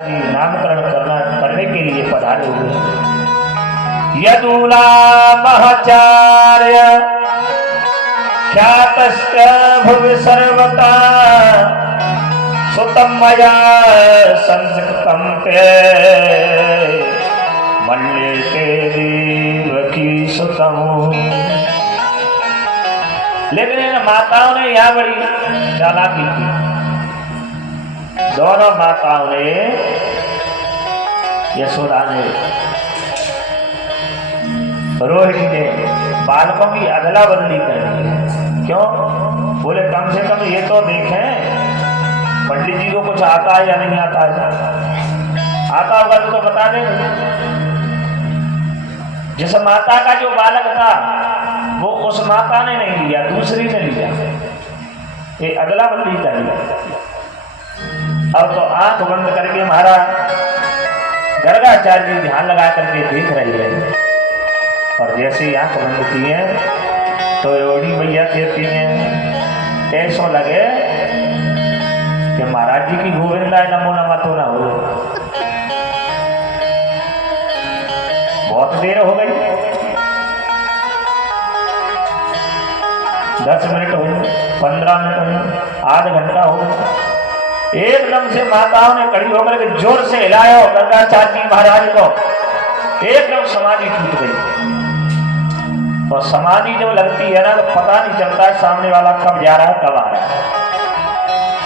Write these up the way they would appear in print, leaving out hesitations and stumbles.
नामकरण करने के लिए पधारे हुए यदूला महचार्य ख्यातश्च भुवि सर्वता सुतं मया संस्कृतं ते मन्यते देवकी सुतं। लेकिन इन माताओं ने यहाँ बड़ी चालाकी की। दोनों माताओं ने, यशोदा ने, रोहिणी ने बालकों की अदला बदली कर दी। क्यों? बोले कम से कम ये तो देखें पंडित जी को कुछ आता है या नहीं आता है। आता होगा तो बता देंगे। जिस माता का जो बालक था वो उस माता ने नहीं लिया, दूसरी ने लिया। ये अदला बदली कर लिया। अब तो आंख बंद करके महाराज गर्गाचार्य जी ध्यान लगा करके देख रही है। और जैसे ही आंख बंद की है तो रोहिणी मैया कहती हैं ऐसा लगे कि महाराज जी की गोविंदा नमो नमः तो ना हो। बहुत देर हो गई, 10 मिनट हो गए, 15 मिनट हो गए, आधा घंटा हो गया। एकदम से माताओं ने खड़ी होकर के जोर से हिलाया गर्गाचार्य जी महाराज को। एकदम समाधि टूट गई। और समाधि जब लगती है ना तो पता नहीं चलता है सामने वाला कब जा रहा है कब आ रहा है।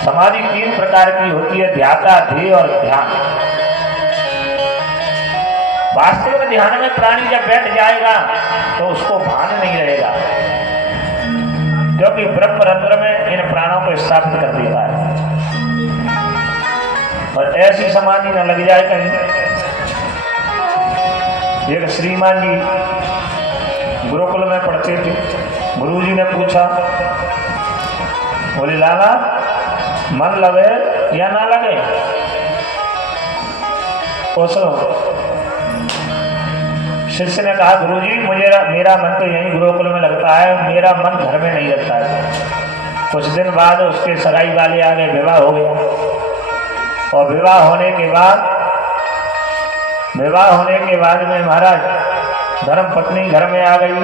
समाधि 3 प्रकार की होती है, ध्याता, ध्येय और ध्यान। वास्तविक ध्यान में प्राणी जब बैठ जाएगा तो उसको भान नहीं रहेगा, क्योंकि ब्रह्मरंध्र में इन प्राणों को स्थापित कर देता है। और ऐसी समाधि न लग जाए कहीं। एक श्रीमान जी गुरुकुल में पढ़ते थे। गुरुजी ने पूछा, बोले लाला मन लगे या ना लगे? उस शिष्य ने कहा गुरुजी मेरा मन तो यहीं गुरुकुल में लगता है, मेरा मन घर में नहीं लगता है। कुछ दिन बाद उसके सगाई वाले आ गए, विवाह हो गया। और विवाह होने के बाद में महाराज धर्म पत्नी घर में आ गई।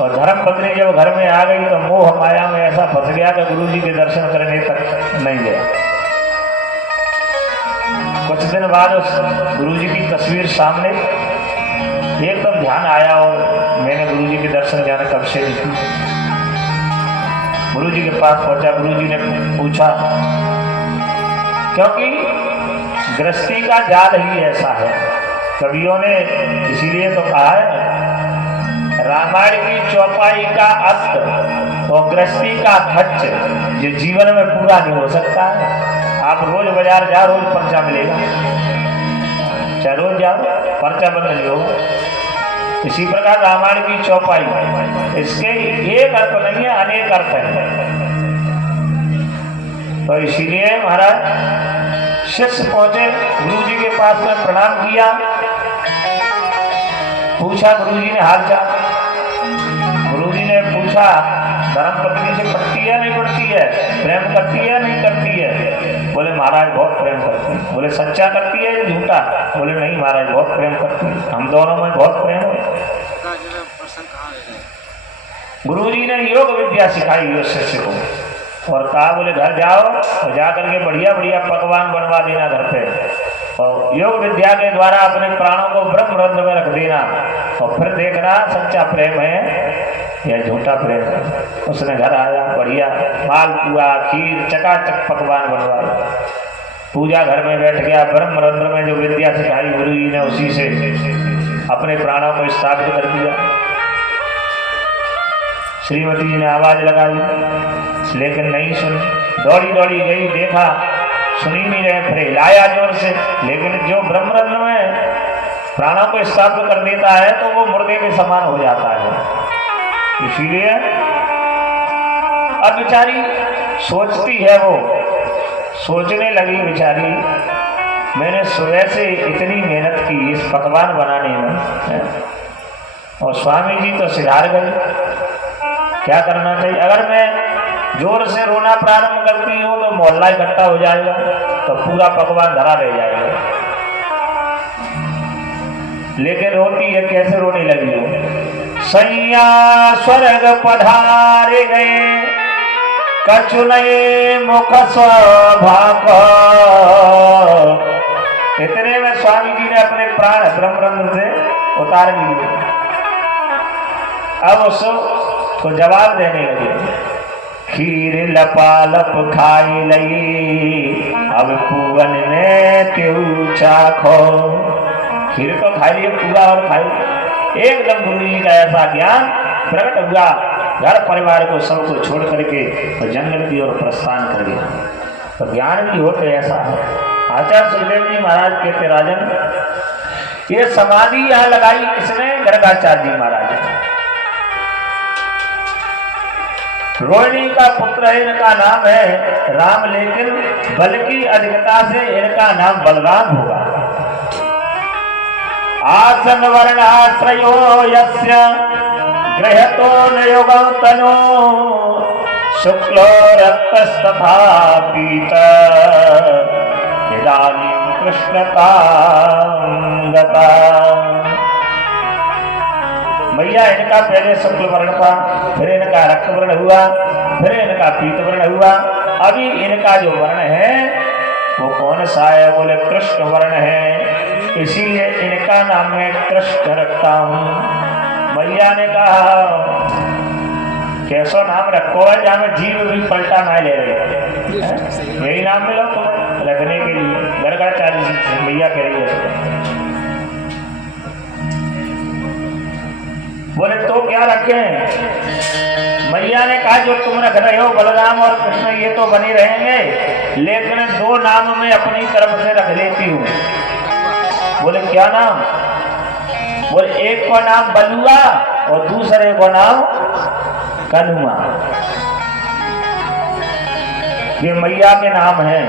और धर्म पत्नी जब घर में आ गई तो मोह माया में ऐसा फंस गया कि गुरुजी के दर्शन करने तक नहीं गया। कुछ दिन बाद उस गुरुजी की तस्वीर सामने, एकदम ध्यान आया और मैंने गुरुजी के दर्शन जाने कब से नहीं की। गुरुजी के पास पहुंचा। गुरुजी ने पूछा, क्योंकि गृहस्थी का जाल ही ऐसा है। कवियों ने इसीलिए तो कहा है रामायण की चौपाई का अर्थ और गृहस्थी का खर्च ये जीवन में पूरा नहीं हो सकता है। आप रोज बाजार जाओ, रोज पर्चा मिलेगा, चाहे रोज जाओ पर्चा बंद नहीं होगा। इसी प्रकार रामायण की चौपाई, इसके एक अर्थ नहीं है, अनेक अर्थ है। तो इसीलिए महाराज शिष्य पहुंचे गुरुजी के पास में, प्रणाम किया, पूछा गुरुजी ने हाल चाल। गुरुजी ने पूछा धर्मपत्नी से पटती है नहीं पटती है, प्रेम करती है नहीं करती है? बोले महाराज बहुत प्रेम करती है। बोले सच्चा करती है या झूठा? बोले नहीं महाराज बहुत प्रेम करती है, हम दोनों में बहुत प्रेम है। गुरुजी ने योग विद्या सिखाई उस शिष्य को और कहा बोले घर जाओ और जा करके बढ़िया बढ़िया पकवान बनवा देना घर पे, और योग विद्या के द्वारा अपने प्राणों को ब्रह्मरंध्र में रख देना, और फिर देखना सच्चा प्रेम है या झूठा प्रेम है। उसने घर आया, बढ़िया मालपुआ खीर चकाचक पकवान बनवाए, पूजा घर में बैठ गया। ब्रह्मरंध्र में जो विद्या सिखाई गुरुजी ने उसी से अपने प्राणों को स्थापित कर दिया। श्रीमती जी ने आवाज लगाई लेकिन नहीं सुनी। दौड़ी दौड़ी गई, देखा सुनी नहीं रहे, फिर हिलाया जोर से, लेकिन जो ब्रह्मरंध्र में प्राणों को स्थापित कर देता है तो वो मुर्दे के समान हो जाता है। इसीलिए अब बेचारी सोचती है, वो सोचने लगी बेचारी, मैंने सुबह से इतनी मेहनत की इस पकवान बनाने में, और स्वामी जी तो सिधार गए। क्या करना चाहिए? अगर मैं जोर से रोना प्रारंभ करती हो तो मोहल्ला इकट्ठा हो जाएगा, तो पूरा पकवान धरा रह जाएगा। लेकिन रोती है कैसे, रोने लगी हो। सैया स्वर्ग पधारे गए, कछु नये मुख स्वभाग। इतने में स्वामी जी ने अपने प्राण ब्रह्मरंध्र से उतार लिए। अब उसको जवाब देने लगे, खीर लपालप खाई लई, अब पूवन में त्यों चाखो। खीर तो खाई लिए, पूरा और खाई। एकदम गुरु जी का ऐसा ज्ञान प्रकट हुआ, घर परिवार को सबको छोड़ करके तो जंगल की ओर प्रस्थान कर गया। तो ज्ञान भी हो तो ऐसा है। आचार्य सुखदेव जी महाराज कहते, राजन ये समाधि यहाँ लगाई किसने? गर्गाचार्य जी महाराज ने। रोहिणी का पुत्र है, इनका नाम है राम, लेकिन बल की अधिकता से इनका नाम बलराम होगा। आसन वर्णाश्रयो यस्य गृहतो नयोगं तनो, शुक्लो रक्तस्तथा पीत, इदानीं कृष्णतां गता। मैया इनका पहले शुक्ल वर्ण था, फिर इनका रक्त वर्ण हुआ, फिर इनका पीत वर्ण हुआ। अभी इनका जो वर्ण है वो कौन सा है? बोले कृष्ण वर्ण है, इसीलिए इनका नाम मैं कृष्ण रखता हूँ। मैया ने कहा कैसा नाम रखो है जहाँ में जीव भी पलटा ना ले रहे, यही नाम मिलो तो रखने के लिए। गर्गाचार्य जी मैया कह रही है। बोले तो क्या रखें? मैया ने कहा जो तुम रख रहे हो बलराम और कृष्ण ये तो बने रहेंगे, लेकिन दो नाम मैं अपनी तरफ से रख लेती हूँ। बोले क्या नाम? बोले एक को नाम बलुआ और दूसरे को नाम कनुआ। ये मैया के नाम है।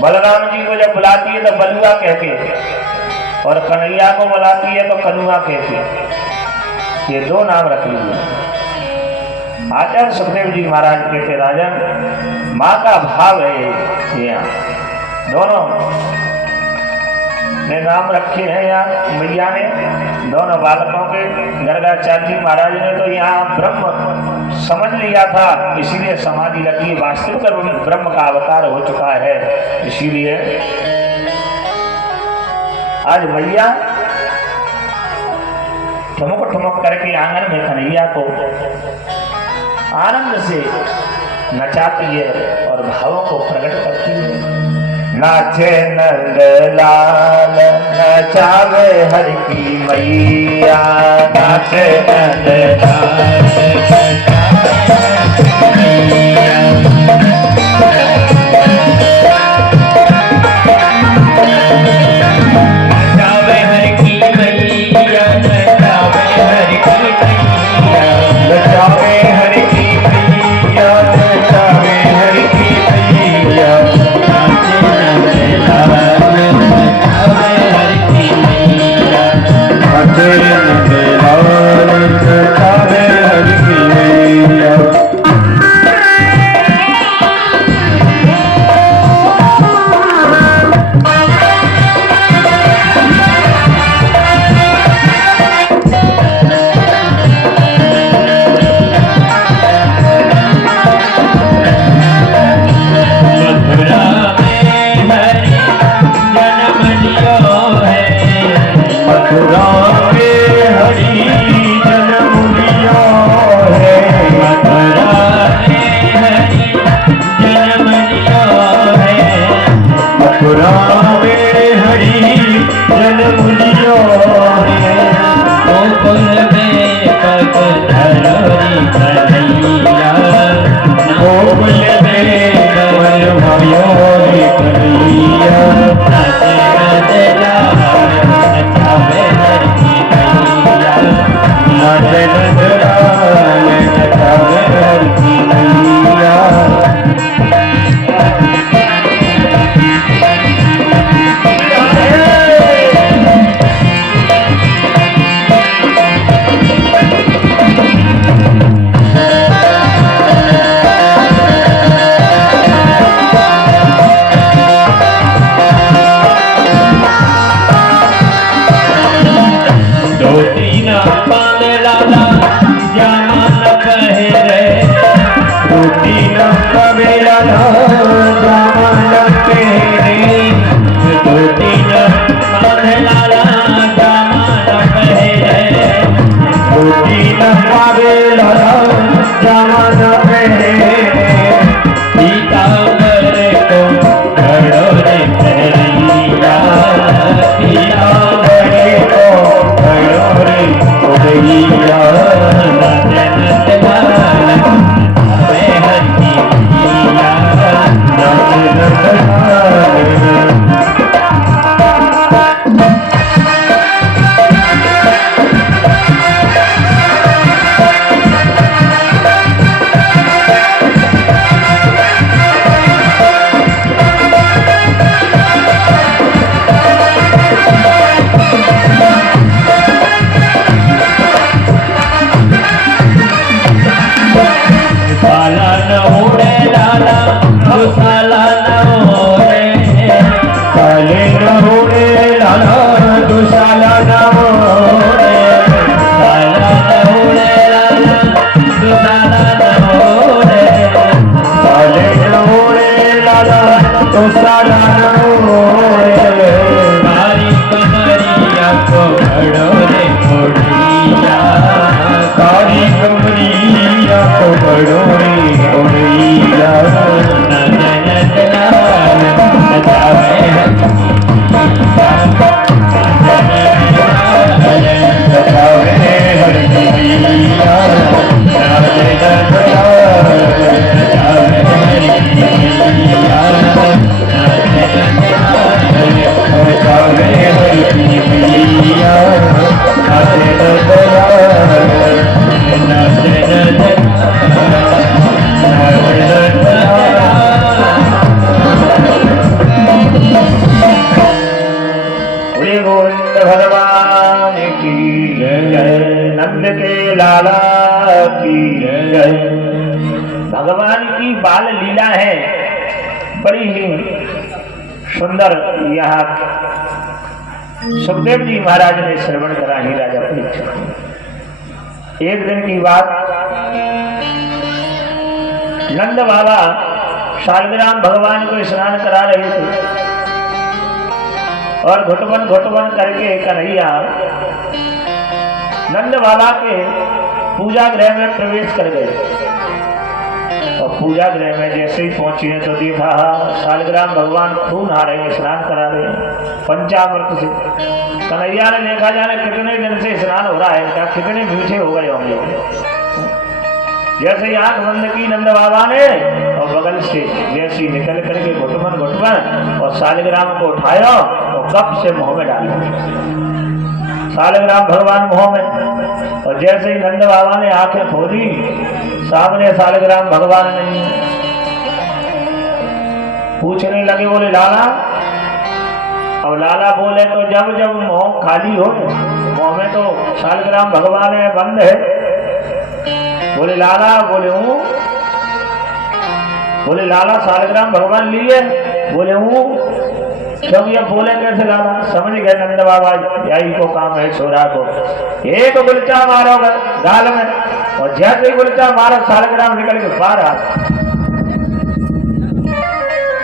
बलराम जी को जब बुलाती है तो बलुआ कहते, और कन्हैया को बुलाती है तो कनुआ कहते। ये दो नाम रख लीजिए। आचार्य सुखदेव जी महाराज कहते, राजन माँ का भाव है यहाँ, दोनों ने नाम रखे हैं यहाँ मैया ने, दोनों बालकों के। गर्गाचार्य जी महाराज ने तो यहाँ ब्रह्म समझ लिया था, इसीलिए समाधि रखी। वास्तविक ब्रह्म का अवतार हो चुका है, इसीलिए आज मैया ठुमक ठुमक करके आंगन में कन्हैया को आनंद से नचाती है और भावों को प्रकट करती है। नाचे नंद लाल नचावे हर की मैया, नाचे नंद लाल नचावे हर की मैया, नचावे हर की मैया, नचावे हर की मैया, नचावे हर की मैया। बाल लीला है बड़ी ही सुंदर। यहाँ सुखदेव जी महाराज ने श्रवण करा ही राजा परीक्षित। एक दिन की बात, नंद बाबा शालग्राम भगवान को स्नान करा रहे थे और घुटवन घुटवन करके कन्हैया नंद बाबा के पूजा गृह में प्रवेश कर गए। और पूजा गृह में जैसे ही पहुंचे हैं तो देखा शालग्राम भगवान खूब नहा रहे हैं, स्नान करा रहे हैं पंचामृत से। कन्हैया ने देखा जाने कितने दिन से स्नान हो रहा है इनका, कितने मीठे हो गए होंगे। जैसे ही आंख बंद की नंद बाबा ने और बगल से जैसी निकल करके घुटमन घुटमन और शालग्राम को उठाया और कप से मुंह में डाला। शालग्राम भगवान मुंह में, और जैसे ही नंद बाबा ने आंखें खोली सामने शालग्राम भगवान नहीं। पूछने लगे, बोले लाला। अब लाला बोले तो जब जब मुंह खाली हो, मुंह में तो शालग्राम भगवान है, बंद है। बोले लाला, बोले हूँ। बोले लाला शालग्राम भगवान लिए? बोले हूँ। क्योंकि अब बोले कैसे लाला? समझ गए नंद बाबा यही को काम है छोरा को। एक गुलचा मारो गाल में, और जैसे ही गुलचा मारो शालग्राम निकल के बाहर आ।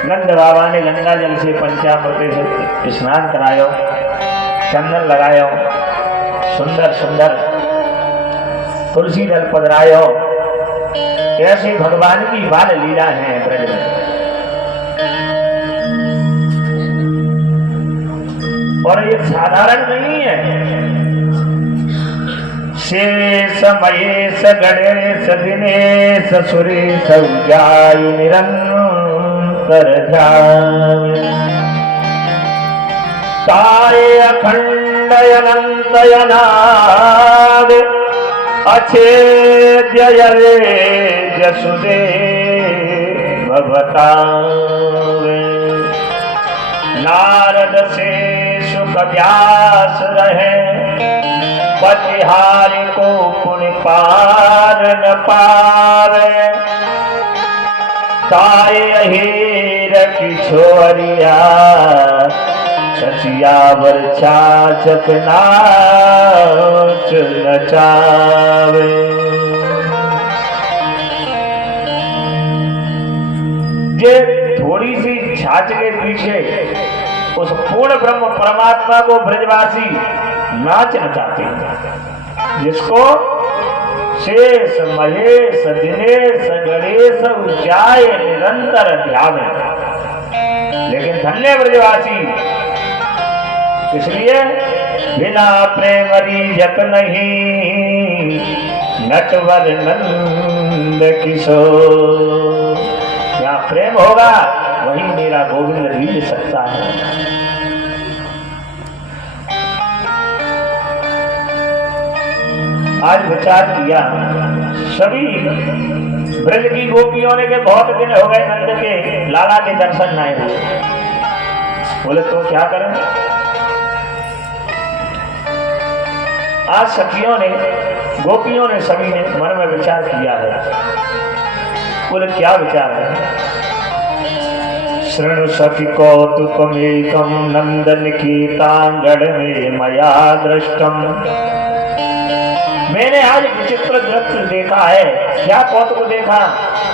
नंद बाबा ने गंगा जल से पंचामृत से स्नान करायो, चंदन लगायो, सुंदर सुंदर तुलसी दल पधरायो। ऐसे भगवान की बाल लीला है ब्रज में। और ये साधारण नहीं है। शेष महेश गणेश दिनेश सुरेश उजायु निरंतर ध्यान। ताये अखंड अनंत अनाद अछेद्य जसुदेव भवतावे। नारद से सुख व्यास रहे, पतिहारी को पुण्य पार न पावे। ताये हीर की छोरिया सचियावर चाचक नाच नचावे। ये थोड़ी सी छाछ के पीछे उस पूर्ण ब्रह्म परमात्मा को ब्रजवासी नाच नचाते हैं, जिसको शेष महेश दिनेश गणेश उजाय निरंतर ध्यान। लेकिन धन्य ब्रजवासी, इसलिए बिना प्रेम रीजत नहीं नटवर नंद किशोर। जहाँ प्रेम होगा वही मेरा गोविंद रीझ सकता है। आज विचार किया, सभी ब्रज की गोपियों ने के बहुत दिन हो गए नंद के लाला के दर्शन नहीं हुए। बोले तो क्या करें? आज सखियों ने, गोपियों ने, सभी ने मन में विचार किया है। बोले क्या विचार है? शृणु सखी कौतुकमेकं नंदन कीर्तांगण में मया दृष्टम। मैंने आज विचित्र दृश्य देखा है। क्या कौतुक देखा?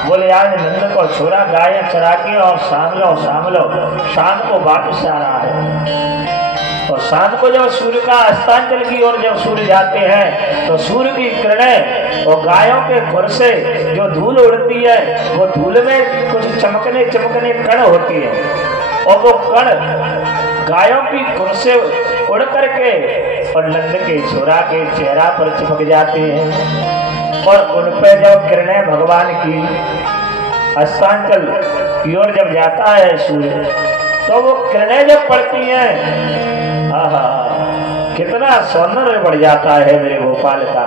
बोले आज नंद को छोरा गाय चरा के और शाम को वापस आ रहा है। और शाम को जब सूर्य का अस्तांचल की ओर जब सूर्य जाते हैं तो सूर्य की किरणें और गायों के खुर से जो धूल उड़ती है, वो धूल में कुछ चमकने कण होती है, और वो कण गायों की खुर से उड़ करके और नंद के छोरा के चेहरा पर चिपक जाते हैं। और उन पे जब किरणें भगवान की अस्तांचल की ओर जब जाता है सूर्य, तो वो किरणें जब पड़ती हैं, कितना सौंदर्य बढ़ जाता है मेरे गोपाल का।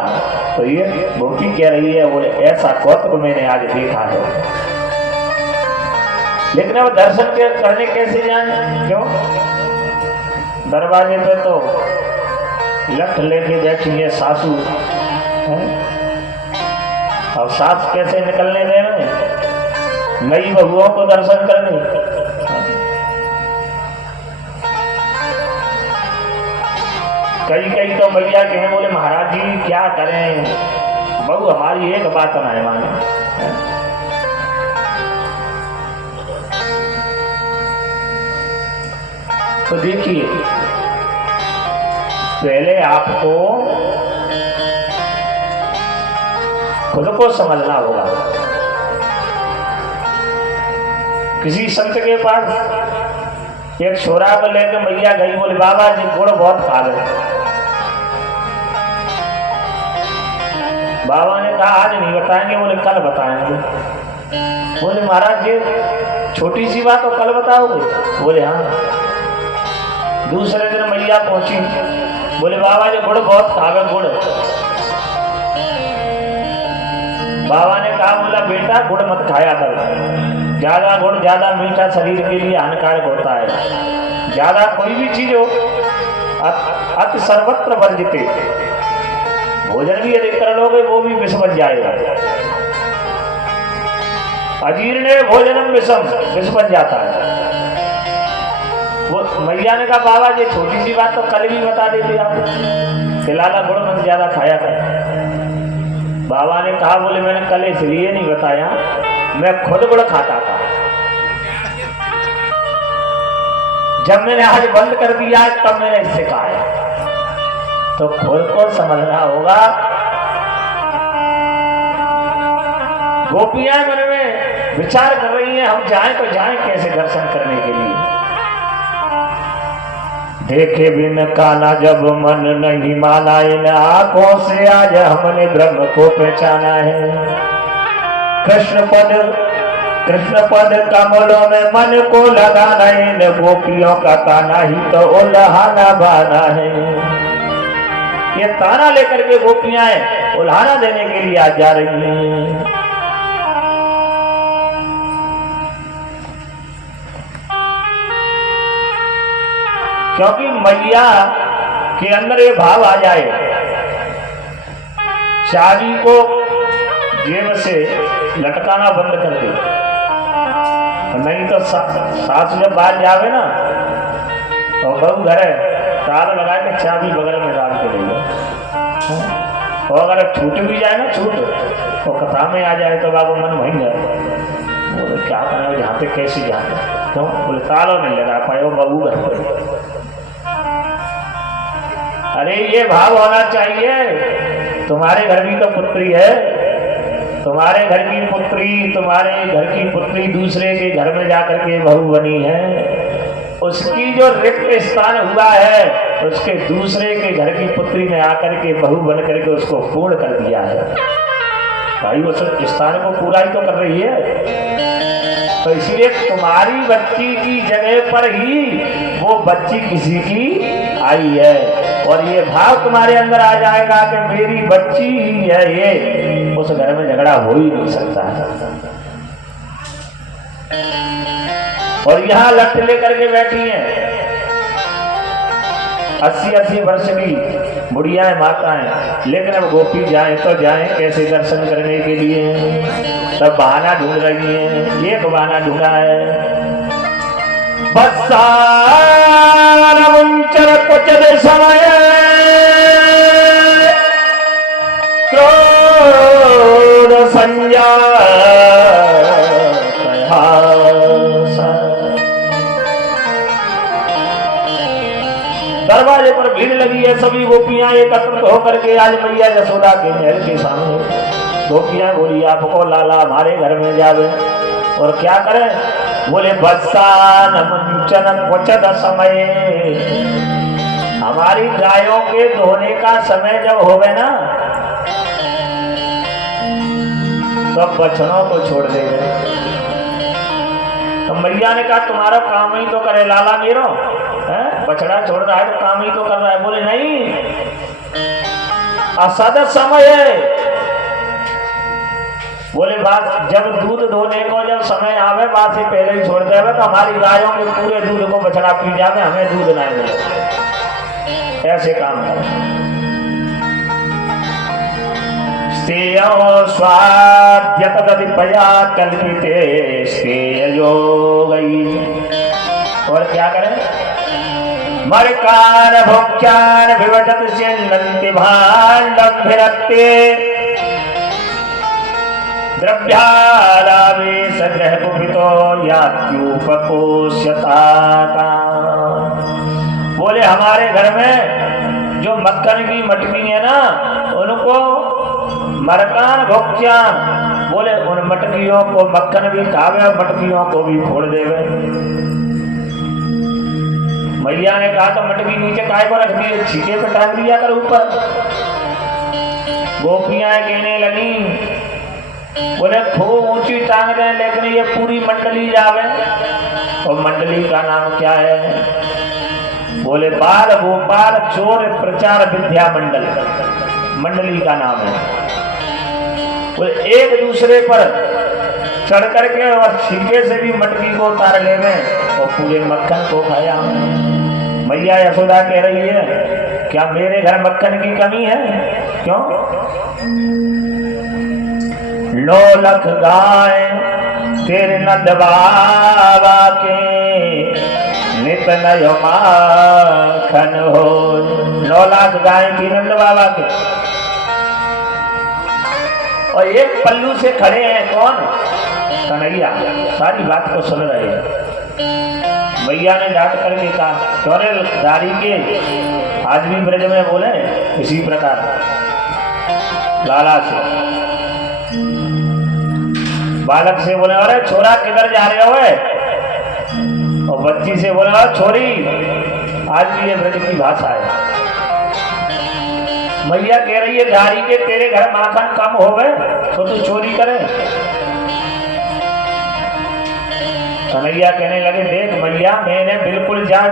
तो ये गोपी कह रही है, बोले ऐसा कौतुक मैंने आज देखा है। लेकिन अब दर्शन करने कैसे जाएं? क्यों? दरवाजे पे तो लठ लेके बैठी है सासू, अब सास कैसे निकलने दें? नई बहुओं को दर्शन करने। कई कई तो भैया कहें बोले महाराज जी क्या करें, बहू हमारी एक बात ना माने। तो देखिए पहले आपको खुद को समझना होगा। किसी संत के पास एक छोरा को लेकर मैया गई, बोले बाबा जी गुड़ बहुत खा गए। बाबा ने कहा आज नहीं बताएंगे, बोले कल बताएंगे। बोले महाराज जी छोटी सी बात तो कल बताओगे, बोले हाँ। दूसरे दिन मैया पहुंची, बोले बाबा जी गुड़ बहुत खा गए गुड़। बाबा ने कहा बोला बेटा गुड़ मत खाया कर, ज्यादा गुड़ ज्यादा मीठा शरीर के लिए हानिकारक होता है। ज्यादा कोई भी चीज हो अति सर्वत्र वर्जित, भोजन भी यदि कर लोगे वो भी विष बन जाएगा। अजीर्ण भोजनम विषम, विष बन जाता है। वो मैया ने कहा बाबा जी छोटी सी बात तो कल भी बता देते आप, फिलहाल गुड़ मत ज्यादा खाया कर। बाबा ने कहा बोले मैंने कल इसलिए नहीं बताया, मैं खुद गुड़ खाता था, जब मैंने आज बंद कर दिया तब मैंने इससे कहा है। तो खुद को समझना होगा। गोपियां मन में विचार कर रही हैं हम जाएं तो जाएं कैसे दर्शन करने के लिए। देखे बिन काना जब मन नहीं माना, इन आंखों से आज हमने ब्रह्म को पहचाना है। कृष्ण पद कमलों में मन को लगाना, इन गोपियों का ताना ही तो उल्हाना बाना है। ये ताना लेकर के गोपियां उल्हाना देने के लिए आज जा रही हैं। क्योंकि मैया के अंदर ये भाव आ जाए, चाबी को जेब से लटकाना बंद कर दे, नहीं तो सास जब बाहर जावे ना तो बहू घर है ताला लगा के चाबी बगल में डाल के ले लो। और अगर छूट भी जाए ना छूट तो कथा में आ जाए तो बाबू मन वहीं जाए, बोले क्या करें जहाँ पे कैसे जाए, क्यों बोले ताला नहीं लगा पाए वो बहू घर पर। अरे ये भाव होना चाहिए, तुम्हारे घर की तो पुत्री है, तुम्हारे घर की पुत्री, तुम्हारे घर की पुत्री दूसरे के घर में जाकर के बहू बनी है, उसकी जो रिक्त स्थान हुआ है उसके दूसरे के घर की पुत्री ने आकर के बहू बन करके उसको पूर्ण कर दिया है। भाई उस स्थान को पूरा ही तो कर रही है। तो इसलिए तुम्हारी बच्ची की जगह पर ही वो बच्ची किसी की आई है, और ये भाव तुम्हारे अंदर आ जाएगा कि मेरी बच्ची ही है ये, उस घर में झगड़ा हो ही नहीं सकता है। और यहाँ लठ लेकर के बैठी हैं 80-80 वर्ष की बुढ़ियाएं माताएं, लेकिन अब गोपी जाए तो जाए कैसे दर्शन करने के लिए, तब बहाना ढूंढ रही हैं। एक बहाना ढूंढा है बस्सार कुछ समय क्रोध संज्ञा दरवाजे पर भीड़ लगी है, सभी गोपियां एकत्रित होकर के आज मैया यशोदा के महल के सामने। गोपियां बोली आपको लाला हमारे घर में जावे, और क्या करें, बोले बस्सान मुंचन क्वचद समय, हमारी गायों के धोने का समय जब होवे ना तो बछड़ों को छोड़ देंगे। तो मैया ने कहा तुम्हारा काम ही तो करे लाला मेरो है, बछड़ा छोड़ रहा है तो काम ही तो कर रहा है। बोले नहीं, असद समय है। बोले बात जब दूध धोने को जब समय आवे बात से पहले ही छोड़ देवे तो हमारी गायों के पूरे दूध को बछड़ा पी जावे, हमें दूध ना मिले। ऐसे काम कर स्तेयो स्वाद्यतदिपया कल्पिते स्तेयो गई। और क्या करें? मरकार भोक्यान विवजत चिन्नन्ति भाण्डभिरत्ते द्रव्यालावेश ग्रह कुपितो यात्युपकोष्यता। बोले हमारे घर में जो मक्खन की मटकी है ना, उनको मरकान भोक्यान, बोले उन मटकियों को मक्खन भी खावे और मटकियों को भी फोड़ देवे। मैया ने कहा तो मटकी नीचे काय को रख दिए, छीके पे टांग दिया कर ऊपर। गोपियां कहने लगी, बोले खूब ऊंची टांग दें लेकिन ये पूरी मंडली जावे। और मंडली का नाम क्या है? बोले बाल गोपाल चोर प्रचार विद्या मंडल, मंडली का नाम है। बोले एक दूसरे पर चढ़ करके और छीके से भी मटकी को उतार लेवे और पूरे मक्खन को खाया। मैया यशोदा कह रही है, क्या मेरे घर मक्खन की कमी है? क्यों? 9 लाख गाय तेरे नंद बाबा के नित नयो माखन हो। 9 लाख गाय की नंद बाबा के, और एक पल्लू से खड़े हैं कौन? कन्हैया। सारी बात को सुन रहे हैं। मैया ने डांट करके कहा, क्यों दारी के आज भी ब्रज में बोले इसी प्रकार लाला से। बालक से बोले, अरे छोरा किधर जा रहे हो? और बच्ची से बोले, अरे छोरी, आज भी ये ब्रज की भाषा है। मैया कह रही है, धारी के तेरे घर माखन कम हो गए तो तू चोरी करे। कन्हैया कहने लगे, देख मैया, मैंने बिल्कुल जान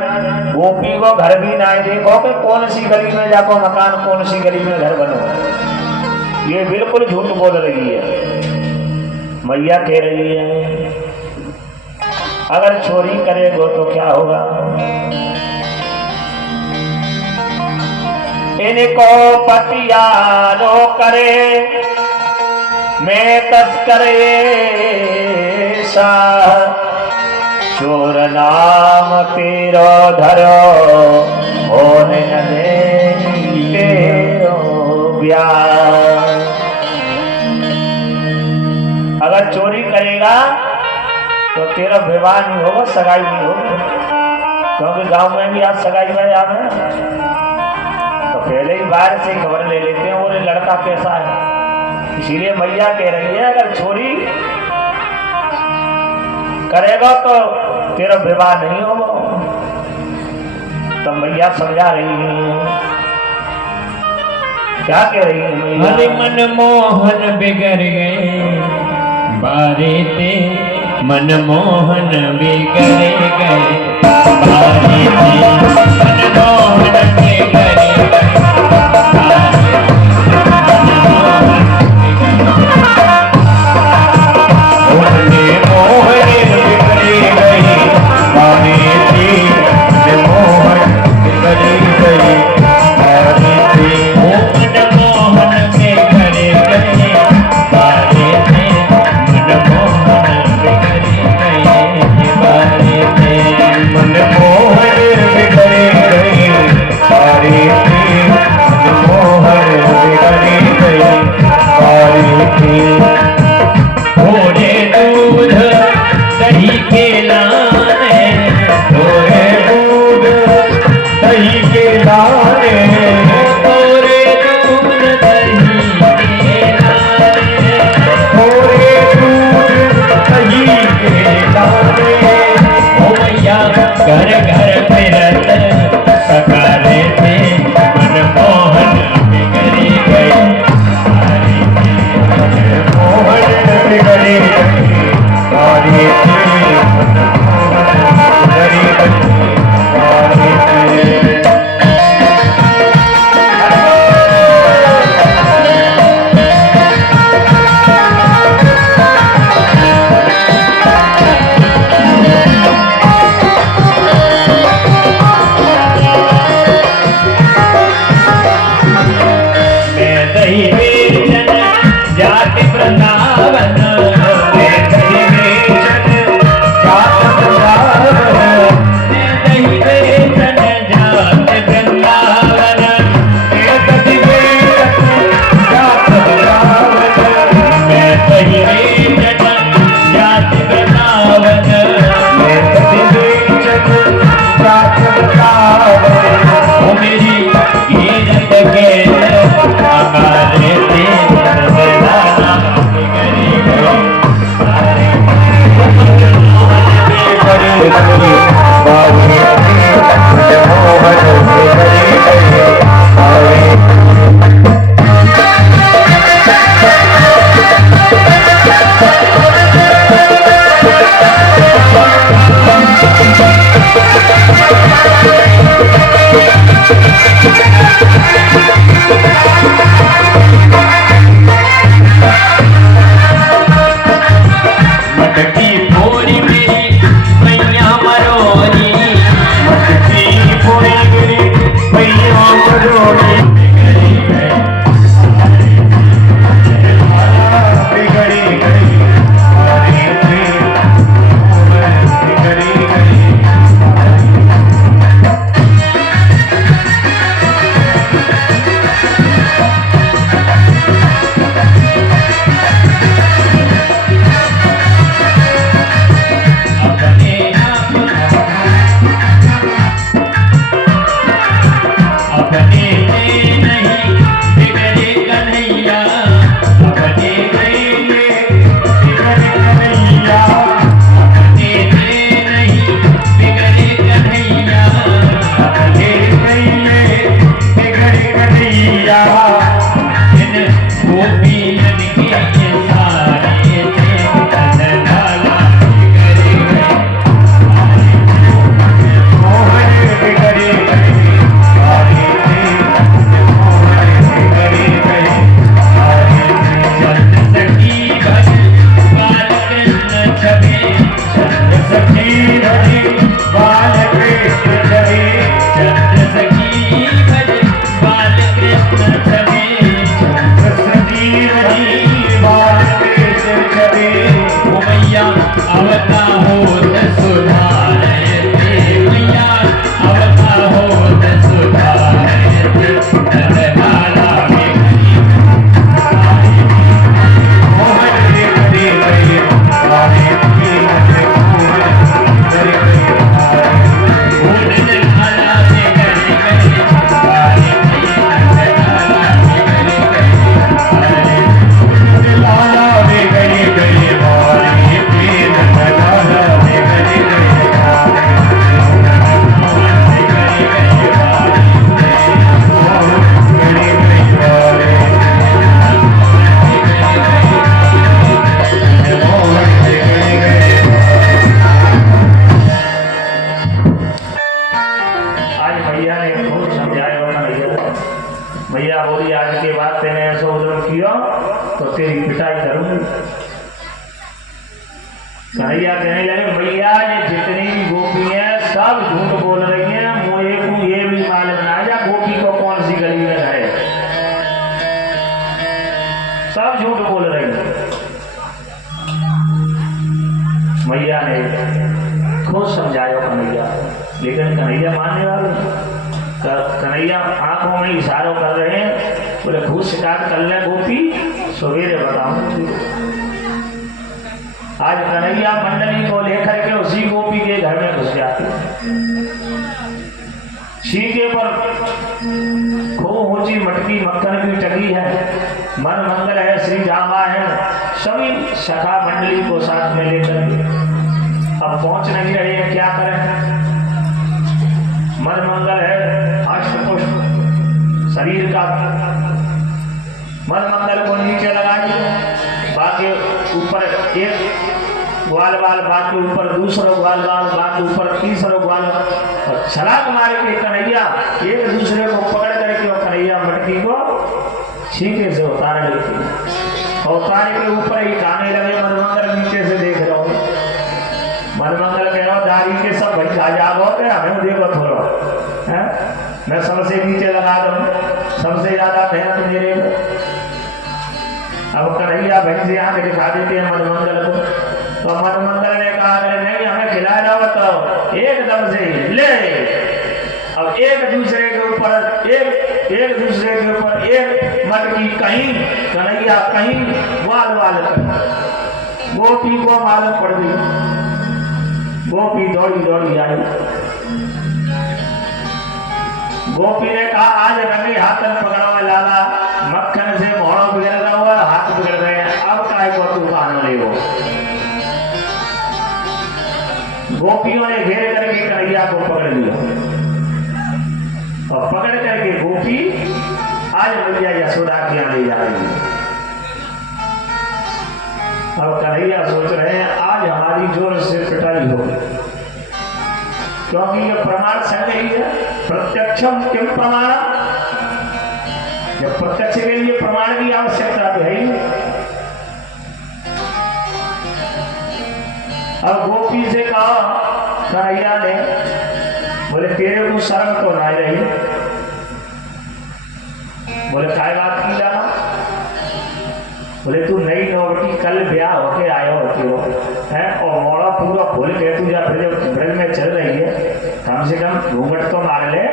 गोपी को घर भी ना देखो कि कौन सी गली में जाको मकान, कौन सी गली में घर बनो। ये बिल्कुल झूठ बोल रही है। मैया कह रही है, अगर चोरी करेगो तो क्या होगा? इनको पतियारो करे मैं तस्करे सा, चोर नाम तेरो धरो होने न तेरो ब्याह। अगर चोरी करेगा तो तेरा विवाह नहीं होगा, सगाई नहीं होगी। क्योंकि गांव में भी आज सगाई में याद है, तो पहले ही बाहर से खबर ले लेते हैं वो लड़का कैसा है। इसीलिए मैया कह रही है, अगर चोरी करेगा तो तेरा विवाह नहीं होगा। तो मैया समझा रही है, क्या कह रही है मैया? हरे मनमोहन बिगड़ गए बारे ते, मनमोहन बिगड़ गए बारे ते, मनमोहन बिगड़ गए मैया ने खूब समझाया कन्हैया। मैया बोली आज के बाद तेने ऐसा उद्रम किया तो तेरी पिटाई करूंगी। कन्हैया कहने लगे मैया ये जितनी भी गोपी हैं सब झूठ बोल रही हैं, मुझे को ये भी मालूम ना या गोपी को कौन सी गली में है, सब झूठ बोल रही हैं। मैया ने खूब समझाया कन्हैया, लेकिन कन्हैया मानने वाले। कन्हैया आंखों में इशारों कर रहे हैं, बोले खूब शिकायत कर ले गोपी, सवेरे बताऊं। आज कन्हैया मंडली को लेकर के उसी गोपी के घर में घुस जाते, सीके पर खूब ऊंची मटकी मक्खन की टकी है, मन मंगल है, श्री जामा है, सभी सखा मंडली को साथ में लेकर अब पहुंच नहीं रहे हैं, क्या करें। मन मंगल है, अष्टपुष्प शरीर का, मन मंगल को नीचे लगाइए, बाकी ऊपर एक ग्वाल बाल, बाकी ऊपर दूसरा ग्वाल बाल, बाकी ऊपर तीसरा ग्वाल, और छलांग मार के कन्हैया एक दूसरे को पकड़ करके और कन्हैया मटकी को छीके से उतार लेते, और उतार के ऊपर ही खाने लगे। मनमंगल नीचे से देख रहा हूँ, मनमंगल कह रहा हूँ दारी के सब भाई आजाद हो गए, हमें देखो थोड़ा है, मैं सबसे नीचे लगा दूं, सबसे ज्यादा मेहनत मेरे। अब कन्हैया भाई से यहाँ दिखा देते हैं मनमंगल को, तो मनमंगल ने कहा नहीं हमें खिला जाओ, तो एकदम से ले, अब एक दूसरे के ऊपर एक दूसरे के ऊपर एक मटकी, कहीं कन्हैया कहीं वाल वाल कर। गोपी को मालूम पड़ गई, गोपी दौड़ी दौड़ी आई। गोपी ने कहा आज रंगे हाथ पकड़ा लाला, मक्खन से मोड़ो बिगड़ रहा हुआ, हाथ बिगड़ रहे हैं, अब काय को तू मान ले। गोपियों ने घेर करके कन्हैया को पकड़ लिया, और पकड़ करके गोपी आज मैया यशोदा के यहाँ ले जा रही है। अब कन्हैया सोच रहे हैं आज हमारी जोर से पिटाई होगी, क्योंकि ये प्रमाण संग ही है, प्रत्यक्षम किम प्रमाण, जब प्रत्यक्ष के लिए प्रमाण की आवश्यकता तो है ही। अब गोपी से कहा कन्हैया ने, बोले तेरे को शर्म तो ना रही, बोले काय बात की जाना, बोले तू नई नौकरी कल ब्याह होके आयो होती हो है, और मोड़ा पूरा खोल के तू या फिर ब्रज में चल रही है, कम से कम घूंघट तो मार ले।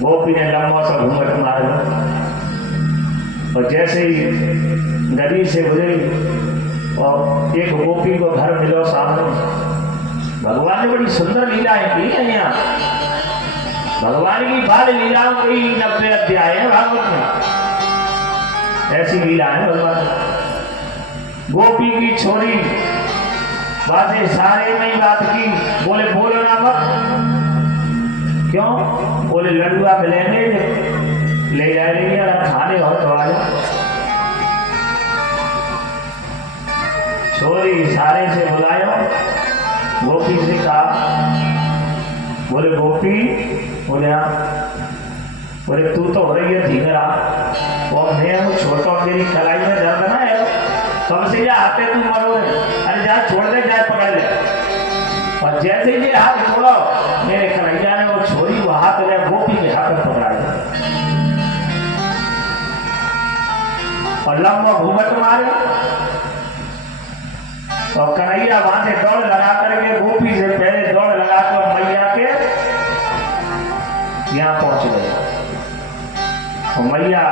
गोपी ने लंबा सा घूंघट मार लो, और जैसे ही नदी से गुजरी और एक गोपी को घर मिलो सामने। भगवान ने बड़ी सुंदर लीलाएं की है यहाँ, भगवान की बाल लीलाओं के 90 अध्याय है भागवत में, ऐसी लीला है भगवान। गोपी की छोरी बातें सारे में ही बात की, बोले बोलो ना मत, क्यों, बोले लडुआ मिलेंगे ले जा रही है, खाने हो तो आया। छोरी इशारे से बुलाया, गोपी से कहा, बोले गोपी, बोले हाँ, बोले तू तो हो रही है धींगरा, और मैं हूँ छोटा, मेरी कलाई में दर्द ना है, कम से जा आते तू मरो, अरे जा छोड़ दे, जा पकड़ ले। और जैसे ही हाथ छोड़ो, मेरे कन्हैया ने वो छोरी वो हाथ ले गोपी के हाथ में पकड़ाया, और लंबा घूमट मारे, और कन्हैया वहां से दौड़ लगा करके गोपी से पहले दौड़ लगा कर मैया के यहाँ पहुंच गए। और मैया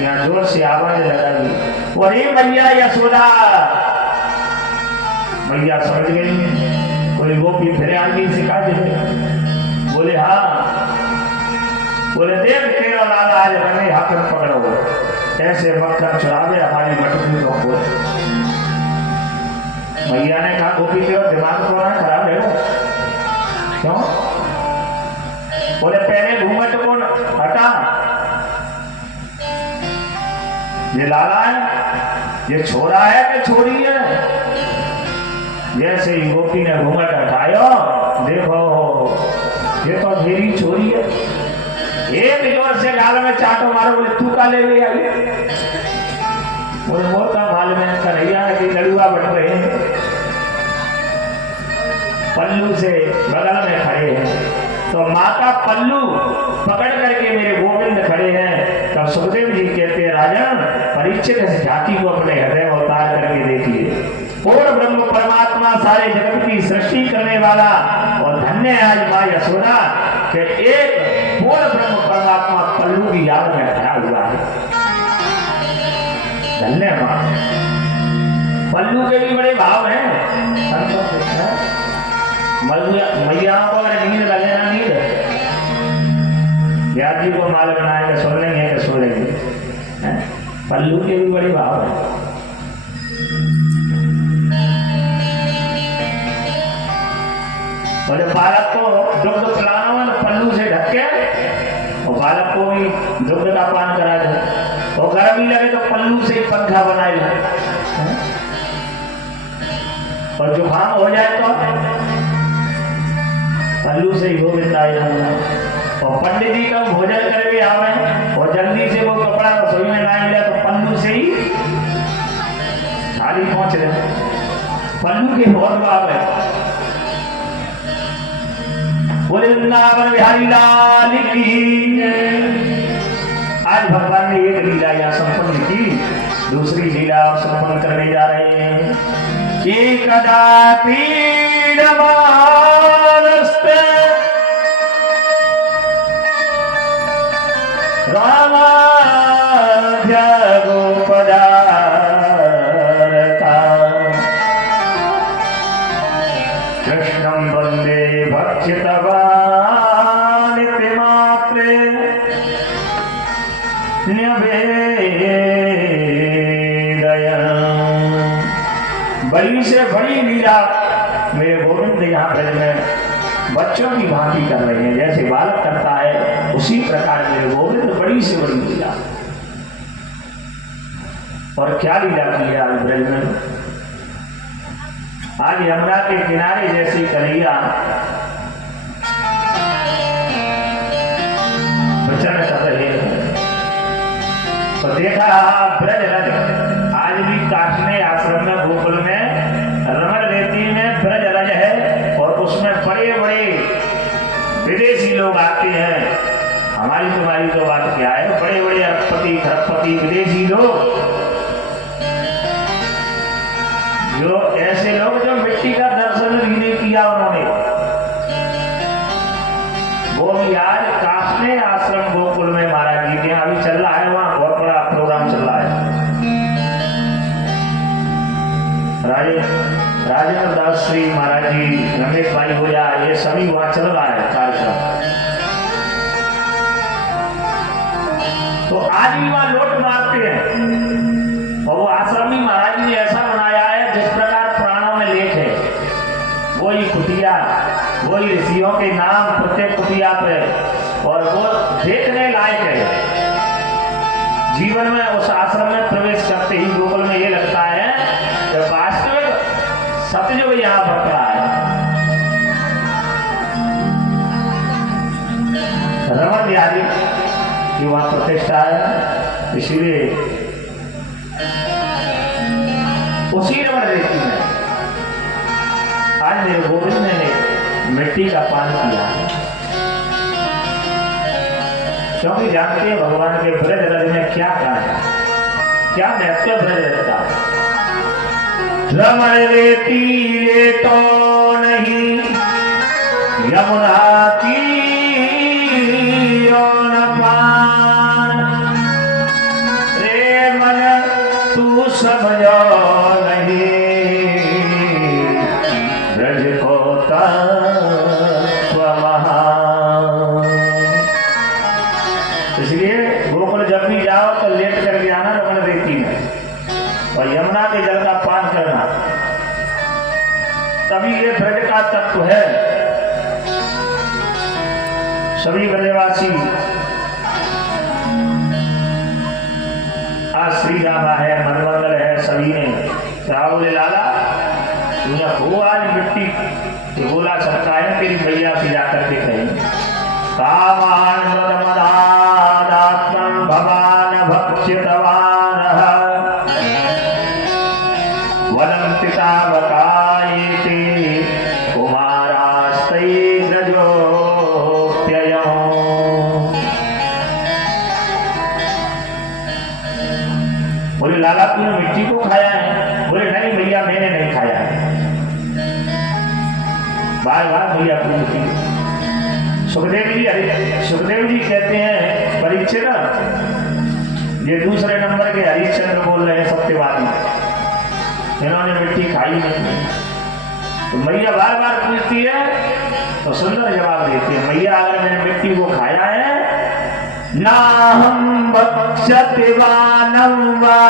यहाँ जोर से आवाज लगाई, वही मैया यशोदा। मैया समझ गई, कोई गोपी फिर आगे सिखा देते, बोले हाँ, बोले देख तेरा लाला आज रंगे हाथ में पकड़ो, ऐसे मक्खन चुरावे हमारी मटकी को खोल। मैया ने कहा गोपी तेरा दिमाग तो ना खराब है, क्यों, बोले पहले घूंघट को हटा, ये लाला है, ये छोरा है कि छोरी है। जैसे ही गोपी ने घूंघट हटाया, देखो ये तो अंधेरी चोरी है। एक जोर से गाल में चाटो मारो, बोले तू का ले आई, बोले मोर का माल में कन्हैया की लड़ुआ बन रहे हैं, पल्लू से बगल में खड़े हैं। तो माता पल्लू पकड़ करके मेरे गोविंद खड़े हैं। तब सुखदेव जी कहते हैं राजन, परीक्षित इस झांकी को अपने हृदय में उतार करके देखिए। पूर्ण ब्रह्म परमात्मा सारे जगत की सृष्टि करने वाला, और धन्य है आज माँ यशोदा कि एक पूर्ण ब्रह्म परमात्मा पल्लू की याद में खड़ा हुआ है। धन्य माँ। पल्लू के भी बड़े भाव हैं संतों के। मैया को अगर नींद लगे ना, नींद व्यास जी को माल बनाए कि सो लेंगे कि सो लेंगे। पल्लू के भी बड़े भाव है। और जब बालक को दुग्ध पिलाना हो तो पल्लू से ढक के और बालक को भी दुग्ध का पान करा दो, और गर्मी लगे तो पल्लू से ही पंखा बनाए लो, और जुकाम हो जाए तो पल्लू से ही गोविंद आए। और पंडित जी का भोजन करके आवे और जल्दी से वो कपड़ा रसोई में ना मिला तो पल्लू से ही थाली पहुंच रहे। पल्लू के बहुत भाव है। बोले वृंदावन बिहारी लाल की। आज भगवान ने एक लीला यहाँ संपन्न की, दूसरी लीला संपन्न करने जा रहे हैं। एकदा पीडमानस्ते रामाध्य गोपदारता कृष्णं वन्दे भक्षितवानितिमात्रे न्यवेदयन्। बड़ी से बड़ी लीला मेरे गोविंद यहाँ ब्रज में बच्चों की भांति कर रहे हैं। जैसे बालक करता है उसी प्रकार मेरे गोविंद बड़ी से बड़ी लीला। और क्या लीला की है आज ब्रज में। आज यमुना के किनारे जैसी कन्हैया विचरण कर रहे हैं, तो देखा ब्रज रज आज भी काटने आश्रम में गोकुल में रमण रेती में ब्रज रज है, और उसमें बड़े बड़े विदेशी लोग आते हैं। हमारी तुम्हारी तो बात क्या है, बड़े बड़े अरबपति खरबपति विदेशी लोग, जो ऐसे लोग जो मिट्टी का दर्शन भी नहीं किया उन्होंने, वो भी आज काफने आश्रम गोकुल में महाराज जी के अभी चल रहा है, वहां बहुत बड़ा प्रोग्राम चल रहा है। राजेंद्र दास श्री महाराज जी, रमेश भाई हो जा, ये सभी वहां चल रहा है कार्यक्रम। तो आज भी वहां लोट मारते हैं, और वो आश्रम भी महाराज जी ने ऐसा बनाया है जिस प्रकार पुराणों में लेख है, वही कुटिया, वही ऋषियों के नाम प्रत्येक कुटिया पे, और वो देखने लायक है। जीवन में उस आश्रम में प्रवेश करते ही गोकुल में ये लगता है कि वास्तविक सतयुग यहाँ बरत रहा है। रमण बिहारी की वहां प्रतिष्ठा है, इसलिए उसी रमण रेती में आज मेरे गोविंद ने मिट्टी का पान किया, क्योंकि जानते हैं भगवान के ब्रज रज में क्या है, क्या महत्व ब्रज रज का। रमण रेती ले तो नहीं यमुना की न पान, रे मन तू समझो नहीं ब्रज को तत्व महान। इसलिए गोकुल जब भी जाओ तो लेट करके आना रमण रेती में, और यमुना के जल का पान करना, तभी ये ब्रज का तत्व है। सभी ब्रजवासी आज श्री रामा है, मनमंगल है, सभी ने कहा बोले लाला तुझे हो आज मिट्टी, बोला सकता है तेरी मैया से जाकर के कहें कामान्मदमदादात्मं भवान् भक्षितवानः वदन्ति तावकायेति कुमारास्तैर्व्रजोऽप्ययम्। बोले लाला तूने मिट्टी को खाया है? बोले नहीं भैया मैंने नहीं खाया है। बार बार भैया पूछती। सुखदेव जी कहते हैं परीक्षित, ये दूसरे नंबर के हरिश्चंद्र बोल रहे हैं सत्यवादी, इन्होंने मिट्टी खाई नहीं। तो मैया बार बार पूछती है तो सुंदर जवाब देती है, मैया अगर मैंने मिट्टी को खाया है, ना हम भक्षते वानं वा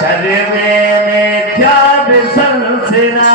सर्वे मिथ्या विसंसिना।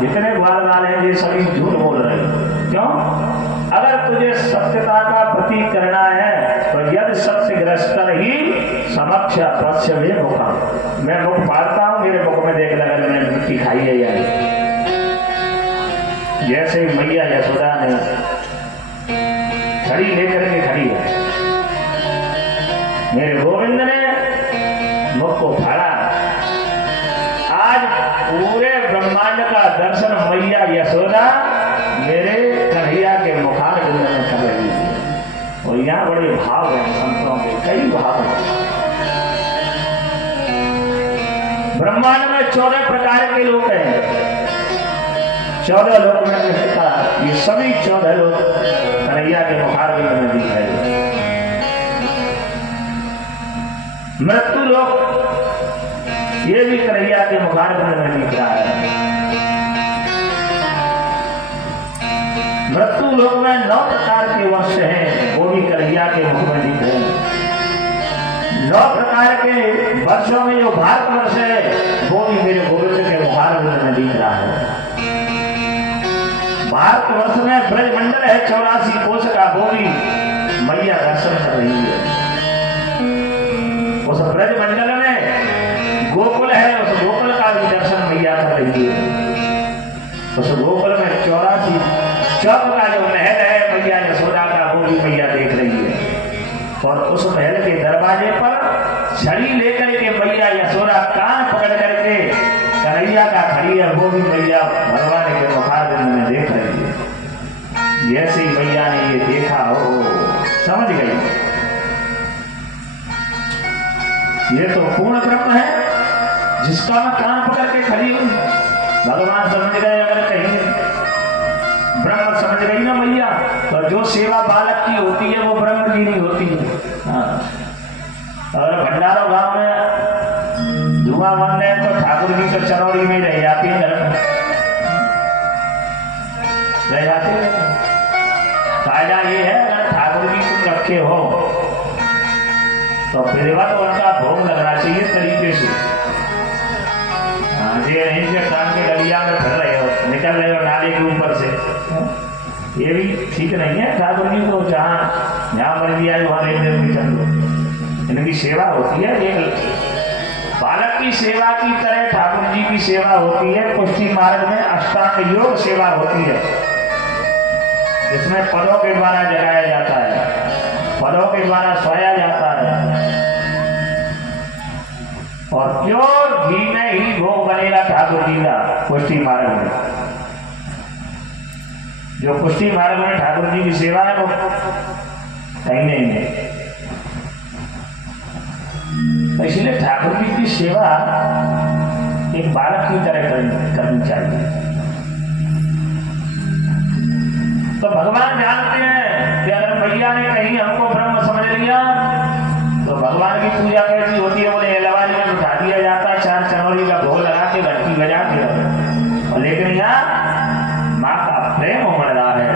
जितने ग्वाल वाले हैं ये सभी झूठ बोल रहे हैं। क्यों? अगर तुझे सत्यता का प्रतीक करना है तो यदि सत्य ग्रस्त ही समक्ष पश्य में मुखा, मैं मुख पाड़ता हूँ, मेरे मुख में देख लगा मैंने मिट्टी खाई है यार। जैसे मैया यशोदा ने छड़ी लेकर के खड़ी है, मेरे गोविंद ने मुख को फाड़ा। आज पूरे ब्रह्मांड का दर्शन मैया यशोदा मेरे कन्हैया के मुखार बिंद में कर रही है। और यहाँ बड़े भाव हैं संतों के, कई भाव हैं। ब्रह्मांड में 14 प्रकार के लोग हैं, 14 लोग में निकलता, ये सभी 14 लोग कन्हैया के मुखार बिंद में दिख रहे हैं। मृत्यु लोग ये भी कन्हैया के मुखार बिंद में दिख रहा है। मृत्यु लोक में 9 प्रकार के वर्ष हैं, वो भी कन्हैया के मुख में दिख रहे हैं। 9 प्रकार के वर्षों में जो भारतवर्ष है वो भी मेरे गोविंद के मुखार बिंद में दिख रहा है। भारतवर्ष में ब्रजमंडल है 84 कोश का, वो भी मैया दर्शन कर रही है। उस ब्रजमंडल में गोकुल है, उस गोकुल का भी दर्शन मैया कर रही है। उस गोकुल में 84 चौक का जो महल है मैया यशोदा का, वो भी मैया देख रही है। और उस महल के दरवाजे पर छड़ी लेकर के मैया यशोदा कान पकड़ करके कन्हैया का खड़ी है, वो भी मैया भगवान के मुखार बिंद में देख रही है। जैसे ही मैया ने ये देखा हो समझ गई ये तो पूर्ण ब्रह्म है जिसका मैं कान पकड़ के खड़ी हूं। भगवान समझ गए, अगर कहीं ब्रह्म समझ गई ना मैया, तो जो सेवा बालक की होती है वो ब्रह्म की नहीं होती है। हाँ। और भंडारा गांव में धुआं बन रहे तो ठाकुर जी तो चरौड़ी में रह जाती है, घर में रह जाती है। फायदा ये है अगर ठाकुर जी तुम रखे हो तो फिर तो उनका भोग लगना चाहिए तरीके से। हाँ, ये नहीं कि कान के डलिया में फिर रहे हो, निकल रहे हो नाले के ऊपर से, ये भी ठीक नहीं है। ठाकुर जी को जहाँ मर्जी आई वहाँ लेने में चल दो, इनकी सेवा होती है। एक बालक की सेवा की तरह ठाकुर जी की सेवा होती है। पुष्टि मार्ग में अष्टांग योग सेवा होती है, जिसमें पदों के द्वारा जगाया जाता है, पदों के द्वारा सोया जाता है और प्योर घी में ही भोग बनेगा ठाकुर जी का पुष्टि मार्ग में। जो पुष्टि मार्ग में ठाकुर जी की सेवा है वो कहीं नहीं है। तो इसलिए ठाकुर जी की सेवा एक बालक की तरह करनी चाहिए। तो भगवान जानते हैं कि अगर मैया ने कहीं हमको ब्रह्म समझ लिया तो भगवान की पूजा कैसी होती है, बोले एलवानी में बिठा दिया जाता है, 4 चनौरी का भोग लगा के घंटी बजा के। लेकिन यहाँ माँ का प्रेम उमड़दार है,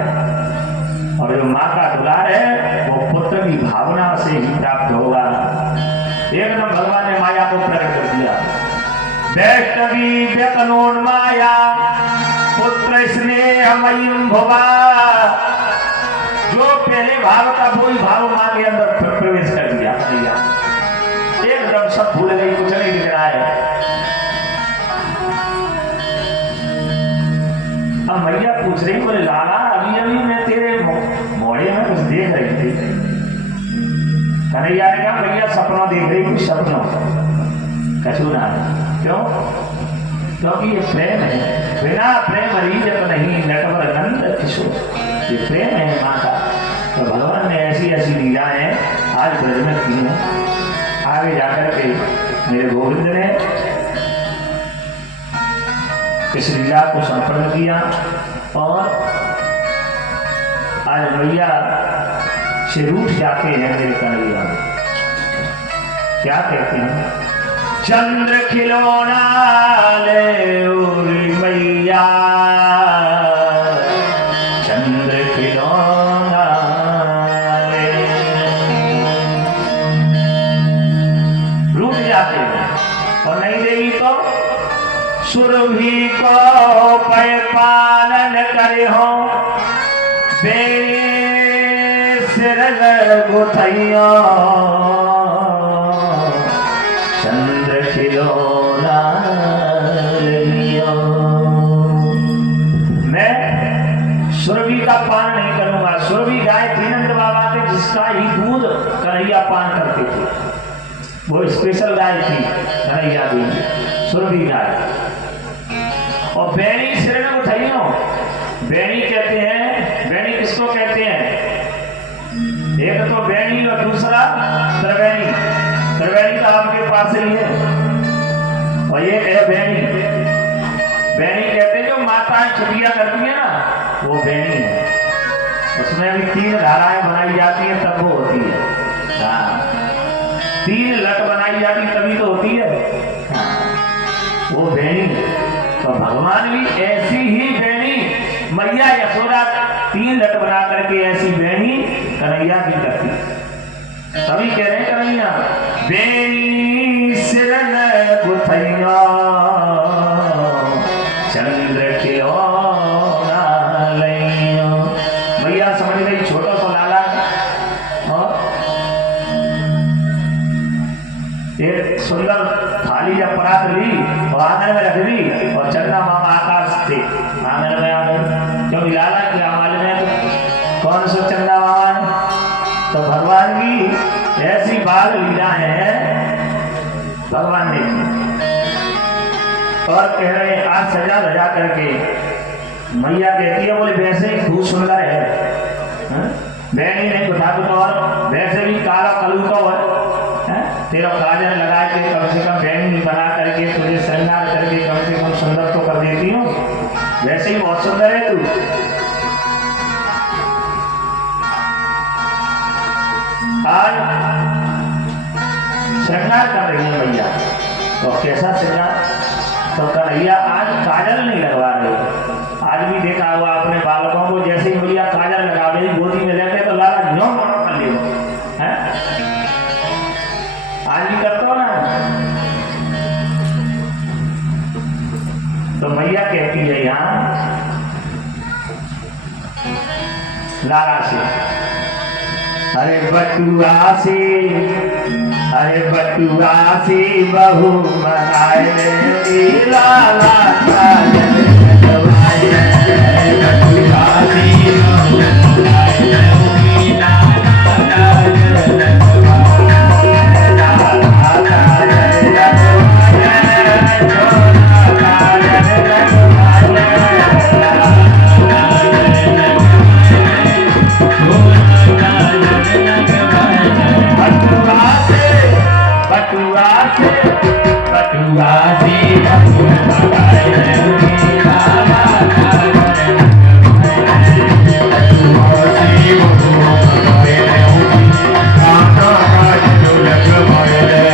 और जो माँ का दुलार है वो पुत्र की भावना से ही प्राप्त होगा। एकदम भगवान ने माया को प्रकट कर दिया। वैष्णवी व्यकनोन माया पुत्र स्नेहमयीं भुवा। जो पहले भाव था वही भाव माँ के अंदर प्रवेश कर दिया। एकदम सब भूल गई, कुछ नहीं दिख रहा है। अब मैया पूछ रही, बोले लाला अभी अभी मैं तेरे मोड़े में कुछ देख रही थी। कन्हैया ने कहा भैया सपना देख रही, कुछ सपना कछू ना। क्यों? क्योंकि ये प्रेम है, बिना प्रेम रीजत नहीं नटवर नंद किशोर। ये प्रेम है माँ का। तो भगवान ने ऐसी ऐसी लीलाएं आज ब्रज में की हैं। आगे जाकर के मेरे गोविंद ने इस लीला को संपन्न किया, और आज मैया से रूठ जाते हैं मेरे कन्हैया। क्या कहते हैं? चंद्र खिलौना ले उरी मैया, चंद्र खिलौना ले। रूठ जाते हैं, और नहीं देगी तो सुरभि को पय पालन करे हो, बेरे सिर गुथैया, चंद्र खिलौना लियो। मैं सुरभि का पान नहीं करूंगा। सुरभि गाय दीनंद बाबा के जिसका ही दूध कन्हैया पान करते थे, वो स्पेशल गाय थी कन्हैया दी, सुरभि गाय। और बैणी सिर में उठाइयो, बैणी कहते हैं, बैणी किसको कहते हैं? एक तो बैणी और दूसरा त्रिवेणी। त्रिवेणी तो आपके पास ही है, और ये है बैणी। बैणी कहते हैं जो माताएं छुट्टियां करती है ना, वो बैणी है। उसमें भी 3 धाराएं बनाई जाती है तब वो होती है। हाँ, 3 लट बनाई जाती तभी तो होती है। हाँ, वो बैणी है। तो भगवान भी ऐसी ही बैणी, मैया यशोदा 3 लट बना करके ऐसी बैणी कन्हैया भी करती। तभी कह रहे हैं कन्हैया बैणी सिर गुथैया, चंद्र खिलौना लइयो। मैया समझ गई छोटा सा लाला, और एक सुंदर थाली या परात ली और आंगन में रख दी, और चंदा मामा आकाश थे आंगन में आ गए। क्योंकि लाला क्या मालूम है कौन सा चंदा मामा है? तो भगवान की ऐसी बाल लीला है भगवान ने की। और कह रहे हैं आज सजा धजा करके मैया कहती है, बोले वैसे ही खूब सुंदर है, बैणी नहीं बता तो, और वैसे भी काला कलूका है, तेरा काजल लगा के कम से कम बैणी बना करके तुझे श्रृंगार करके कम से कम सुंदर तो कर देती हूँ, वैसे ही बहुत सुंदर है तू। आज श्रृंगार कर रही है मैया, तो कैसा श्रृंगार? तो कन्हैया आज काजल नहीं लगवा रहे। आज भी देखा हुआ अपने बालकों को, जैसे ही मैया काजल लगा रही गोदी में लेते तो लाला न्यों कर ले, आज भी करते हो ना। तो मैया कहती है यहाँ लाला से, अरे बटुआ से, अरे बटुआ से बहू बनाए रे लाला काजल लगवाए, बटुआ से बहू बनाए रे लाला काजल लगवाए, लाला काजल लगवाए, छोरा काजल लगवाए, बटुआ काशी बहु लगाए रहुगी लाला काजल काशी बहु लगाए रहूंगी लाला काजल लगवाए रे।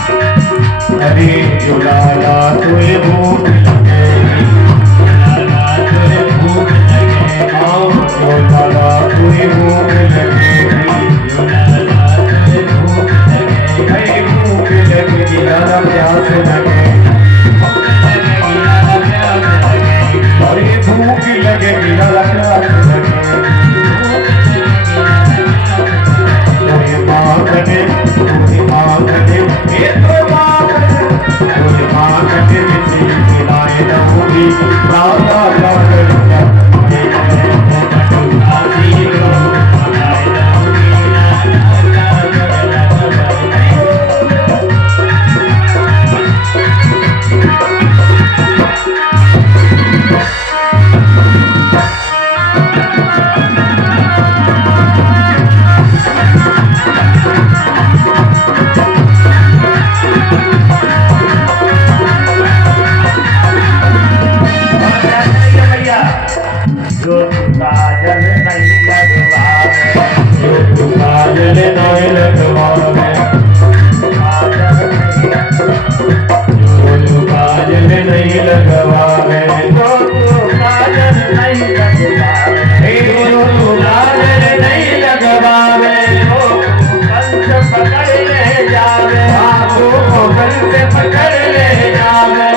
अरे जो लाला तुझे भूख लगेगी लाला तुझे भूख लगे आओ जो लाला तुझे भूख लगेगी जो लाला तुझे भूख लगे अरे भूख लगेगी लाला प्यास लगे लगेगी लाला प्यास लगेगी अरे भूख लगेगी लाला प्यास लगे तुझे माँ करे तुझे माँ करे ये तो माँ करे तुझे माँ करे किसी खिलाए रहूंगी लाला काजल लगवाए रे। काशी बहु लगाए रहुगी लाला काजल लगवाए और क्या करेंगे भैया जो काजल नहीं लगवावे जो तू काजल नहीं लगवावे काजल नहीं जो तू काजल नहीं लगवावे जो तू काजल नहीं लगवावे जो तू काजल नहीं लगवावे पंच पकड़ ले जावे आपको गल से पकड़ ले जावे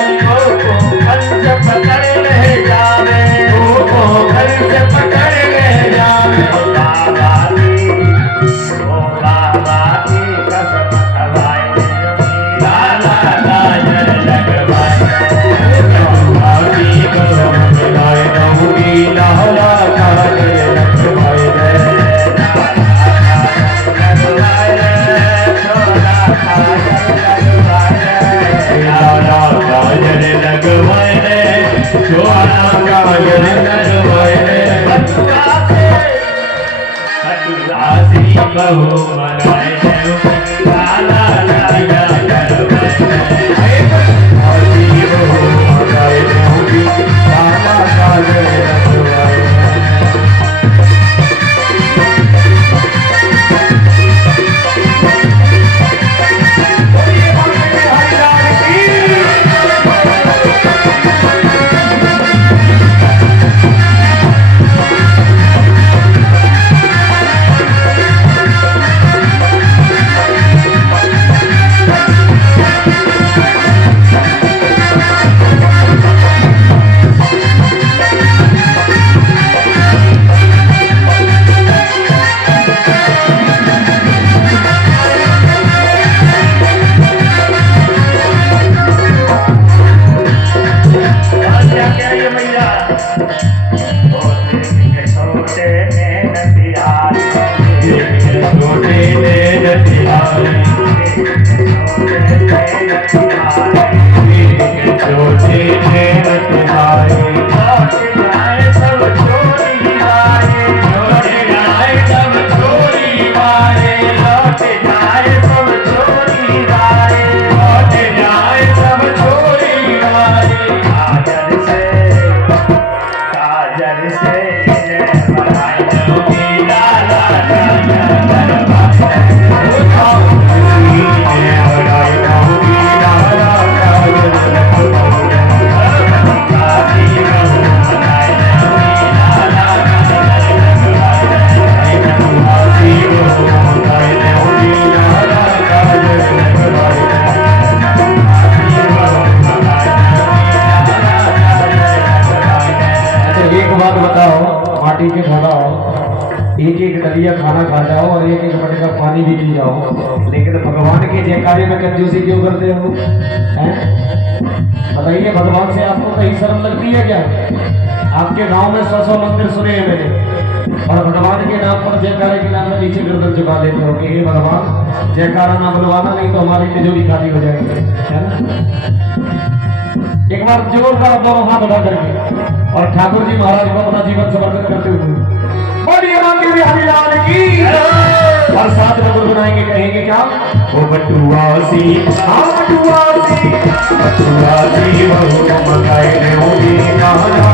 पंच पकड़ ले जावे आपको गल से पकड़ ले जावे बाबा की कसम खवाए लाला काजल लगवाए काशी कसम खिलाए रहूंगी लाला काजल लगवाए रे। लाला काजल लगवाए रे छोरा काजल लगवाए रे। काशी बहु लगाए रहुगी लाला काजल लगवाए काशी बहु लगाए रहूंगी लाला काजल लगवाए रे। एक एक डलिया खाना खा जाओ और एक एक मटका पानी भी पी जाओ, लेकिन भगवान के जयकारे में कंजूसी क्यों करते हो? हैं? बताइए, भगवान से आपको कहीं शर्म लगती है क्या? आपके गांव में 100 मंदिर सुने हैं मैंने, और भगवान के नाम पर जयकारे के नाम में नीचे गर्दन झुका देते हो कि हे भगवान जयकारा ना बुलवाना, नहीं तो हमारी तिजोरी खाली हो जाएगी, है ना? एक बार जोरदार दोनों हाथ उठा करके और ठाकुर जी महाराज को अपना जीवन समर्पित करते हुए बोलिए मां के बिहारी लाल की। और साथ में गुनगुनाएंगे, कहेंगे क्या? ओ बटुआसी, हाँ बटुआसी, बटुआसी बहु मकाए ने होली ना ना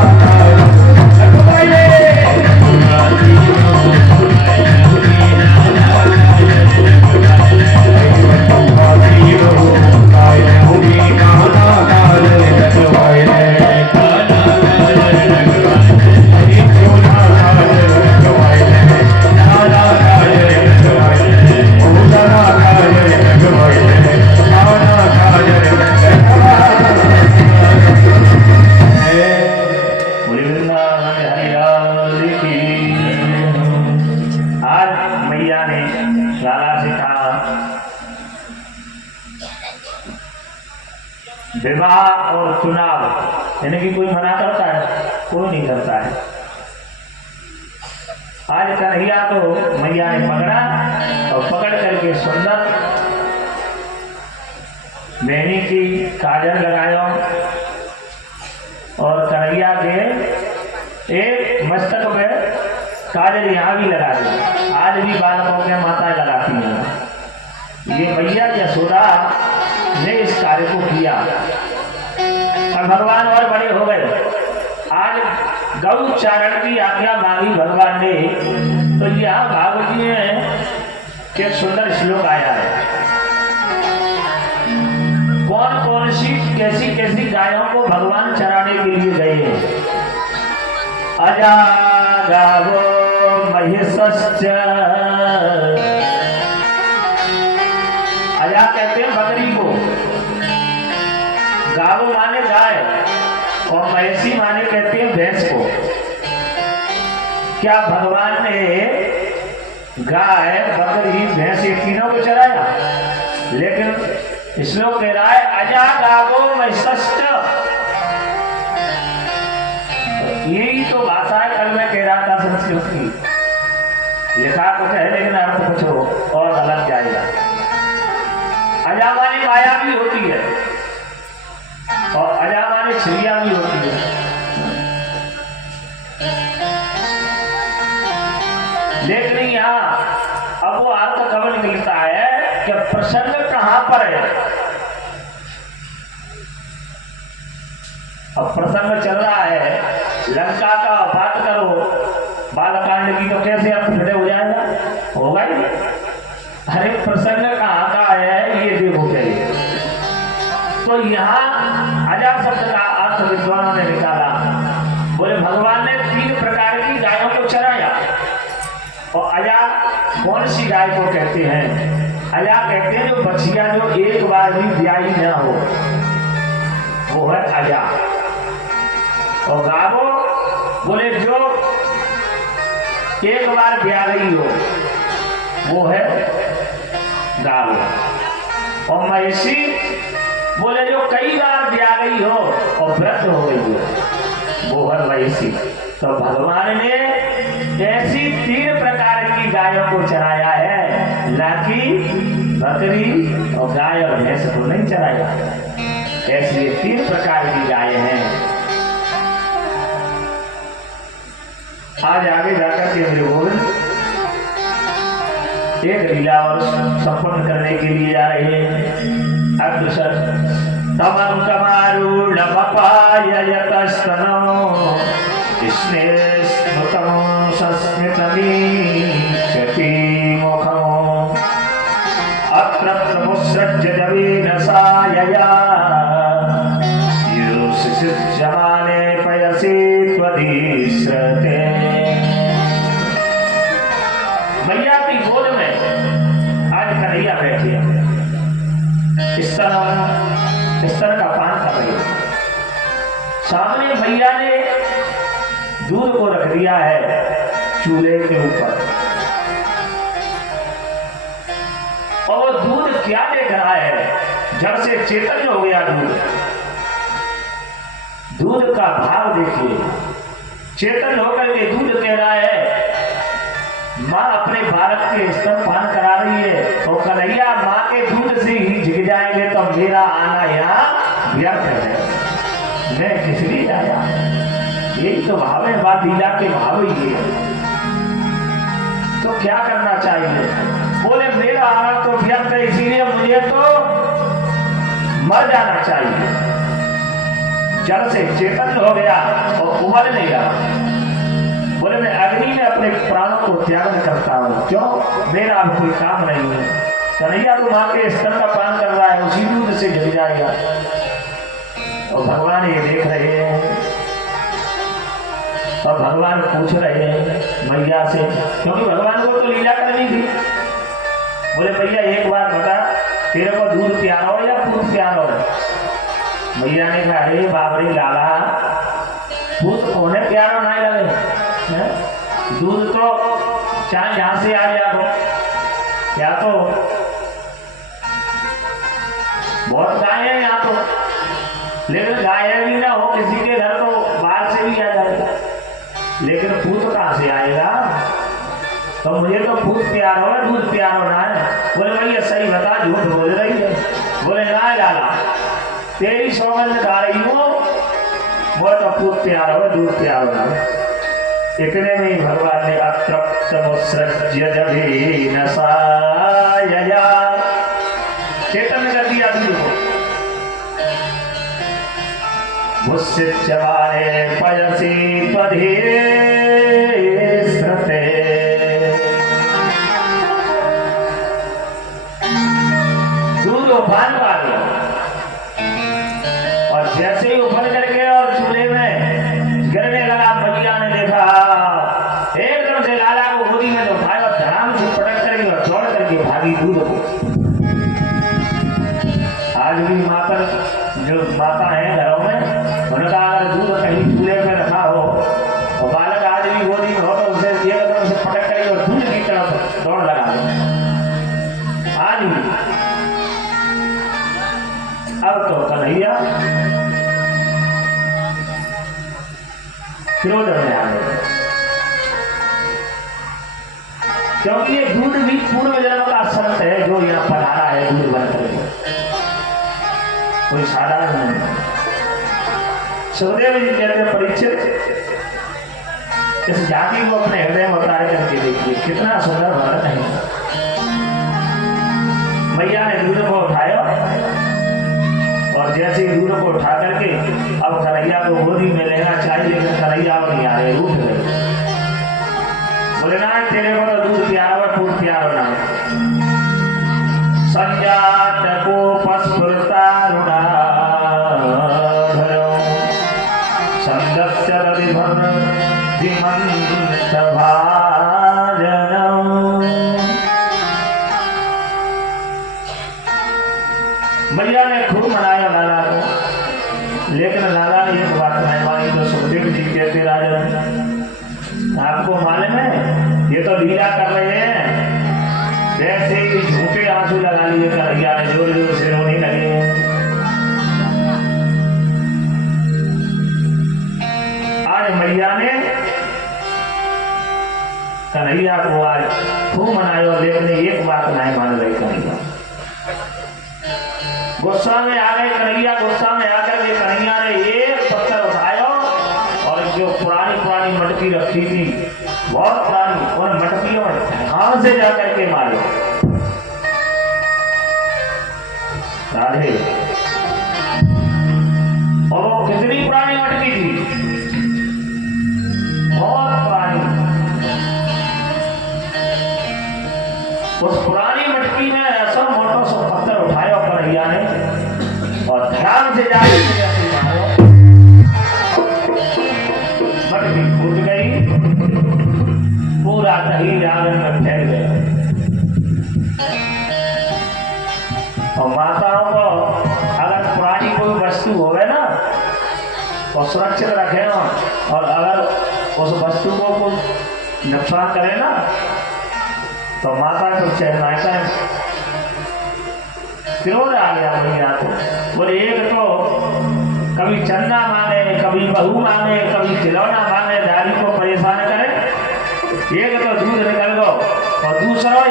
बोले वृंदावन हरि लाल की। आज मैया ने लाला से कहा, विवाह और चुनाव यानी कि कोई मना करता है? कोई नहीं करता है। आज कन्हैया तो मैया ने पकड़ा और पकड़ करके सुंदर बेनी की काजल लगाया और कन्हैया के एक मस्तक में काजल यहाँ भी लगा दी। आज भी बालकों के माताएं लगाती हैं। ये मैया यशोदा ने इस कार्य को किया और भगवान और बड़े हो गए। आज गौ चारण की आज्ञा मांगी भगवान ने, तो यहाँ भागवत जी में एक सुंदर श्लोक आया है। कौन कौन सी कैसी कैसी गायों को भगवान चराने के लिए गए हैं? अजा गावो महिषश्च, अजा कहते हैं बकरी को, गावो माने गाय और महिषी माने कहते हैं भैंस को। क्या भगवान ने गाय बकरी भैंस ये तीनों को चराया? लेकिन इसमें कह रहा है अजा गावो महिषश्च। यही तो भाषा है, कल मैं कह रहा था संस्कृत की, लिखा कुछ है लेकिन अर्थ कुछ हो और अलग जाएगा। अजा माने माया भी होती है और अजा माने श्रिया भी होती है। लेकिन यहाँ अब वो अर्थ कब निकलता है कि प्रसंग कहां पर है। अब प्रसंग चल रहा है लंका का, बात करो बालकांड की, तो कैसे अर्थ खड़े हो जाएगा? होगा ही। अरे प्रसंग कहां का है ये देखो चाहिए। तो यहाँ अजा शब्द का अर्थ विद्वानों ने निकाला, बोले भगवान ने 3 प्रकार की गायों को चराया। और अजा कौन सी गाय को कहते हैं? अजा कहते हैं जो बछिया जो एक बार भी ब्याही न हो, वो है अजा। और गावो बोले जो एक बार ब्याह गई हो, वो है गावो। और महिषी बोले जो कई बार ब्याह गई हो और वृद्ध हो गई हो, वो है महिषी। तो भगवान ने ऐसी 3 प्रकार की गायों को चराया है, ना कि बकरी और गाय और भैंस को नहीं चराया। ऐसी 3 प्रकार की गायें हैं। आज आगे जाकर के मेरे गोविंद एक लीला और संपन्न करने के लिए जा रहे हैं। अग्रसर तमं कमारूढ़ पपाययतस्तनो स्नेहस्मृतं सस्मितमीक्षति मुखम् अत्र प्रमुत्सृज्य जवेन सायया योषिषमाने पयसि त्वदीश्रते। मैया की गोद में आज कन्हैया बैठी है, इस तरह का पान कर रही है। सामने मैया ने दूध को रख दिया है, चूल्हे के ऊपर। और दूध क्या देख रहा है, जब से चेतन हो गया दूध का भाव देखिए। चेतन होकर के दूध कह रहा है, माँ अपने बालक के स्तनपान करा रही है, और कन्हैया माँ के दूध से ही झिक जाएंगे तो मेरा आना यहाँ व्यर्थ है, मैं किस लिए आया। यही तो भाव है, बात लीला के भाव ही है। तो क्या करना चाहिए? बोले मेरा आना तो व्यर्थ है, इसीलिए मुझे तो मर जाना चाहिए। जड़ से चेतन हो गया और उमर नहीं रहा। बोले मैं अग्नि में अपने प्राणों को त्याग करता हूँ, क्यों? मेरा अब कोई काम नहीं है। कन्हैया तो माँ के स्तन का पान कर रहा है, उसी दूध से जल जाएगा। और भगवान ये देख रहे हैं, और भगवान पूछ रहे हैं मैया से, क्योंकि भगवान को तो लीला करनी थी। बोले भैया एक बात बता, तेरे को दूध प्यारा हो या दूध प्यारा हो? भैया ने कहा, अरे बाबरे लाला, दूध कौन है प्यारा नहीं लगे? दूध तो चाहे जहां से आ गया हो, क्या तो बहुत गाय है यहाँ तो, लेकिन गाय भी ना हो किसी के घर तो बाहर से भी आ जाएगा, लेकिन पूत कहां से आएगा? तो मुझे तो पूत प्यार हो, दूध प्यार होना है। बोले भैया सही बता, झूठ बोल रही है। बोले ना लाला, तेरी सौगंध खा रही हूँ, वो तो पूत प्यार हो, दूध प्यार होना है। इतने में भगवान ने अतृप्तमुत्सृज्य जभीन सायया चेतन कर दिया दूध को। मुस्सिच्यमाने पयसि त्वधीरे स्रते। दूध उफान पा गया, और जैसे ही उफल करके और चूल्हे में गिरने लगा, मैया ने देखा, एकदम से लाला को गोदी में तो उठाया और धड़ाम से पटक करके और दौड़ करके भागी दूध को। आज भी माता, जो माता है घरों में, उनका अगर दूध कहीं चूल्हे में रखा हो और बालक आज भी गोदी में हो तो उसे एकदम से पटक करके और दूध की तरफ दौड़ लगा दो। आज भी अब तो कन्हैया क्रोध में आ गए, क्योंकि ये दूध भी पूर्व जन्म का संत है जो यहाँ पधारा है दूध बनकर, कोई साधारण नहीं। सुखदेव जी कहते हैं, परीक्षित इस जाति को अपने हृदय में उतार करके देखिए, कितना सुंदर वर्णन है। मैया ने दूध को उठाया, और जैसे ही दूध को उठा करके अब कन्हैया को गोदी में लेना चाहिए, लेकिन कन्हैया नहीं आ रहे, रूठ गए। बोले ना तेरे को तो दूध प्यार हो, दूध प्यार होना है। संजात को पस्फुरता संदस्य रविभर विमंत भाजनम। मैया ने खूब मनाया लाला को, लेकिन लाला ने एक बात नहीं मानी। तो सुखदेव जी कहते, राजन आपको मालूम है ये तो लीला कर रहे हैं, वैसे ही झूठे आंसू लगा लिए कन्हैया ने, जोर जोर से रोने लगे। आज मैया ने कन्हैया को आज खूब मनाया, लेकिन एक बात नहीं मान रही कन्हैया। गुस्सा में आ गए कन्हैया, गुस्सा में आकर के कन्हैया ने एक पत्थर उठाया और जो पुरानी मटकी रखी थी, बहुत पुरानी, उन मटकियों में ध्यान से जाकर के मारे। राधे, और वो कितनी पुरानी मटकी थी, बहुत पुरानी। उस पुरानी मटकी में ऐसा मोटा सा पत्थर उठाया कन्हैया ने और ध्यान से जाकर मटकी फूट गई, पूरा दही आंगन में फैल गया। और माताओं को अगर पुरानी कोई वस्तु होवे ना तो सुरक्षित रखें, और अगर उस वस्तु को कुछ नुकसान करे ना तो माता को चहनाता है, क्रोध आ गया मैया को। बोले एक तो कभी चंदा मांगे, कभी बहू मांगे, कभी खिलौना मांगे, नारी को परेशान करे। एक तो दूध निकल गो और दूसरा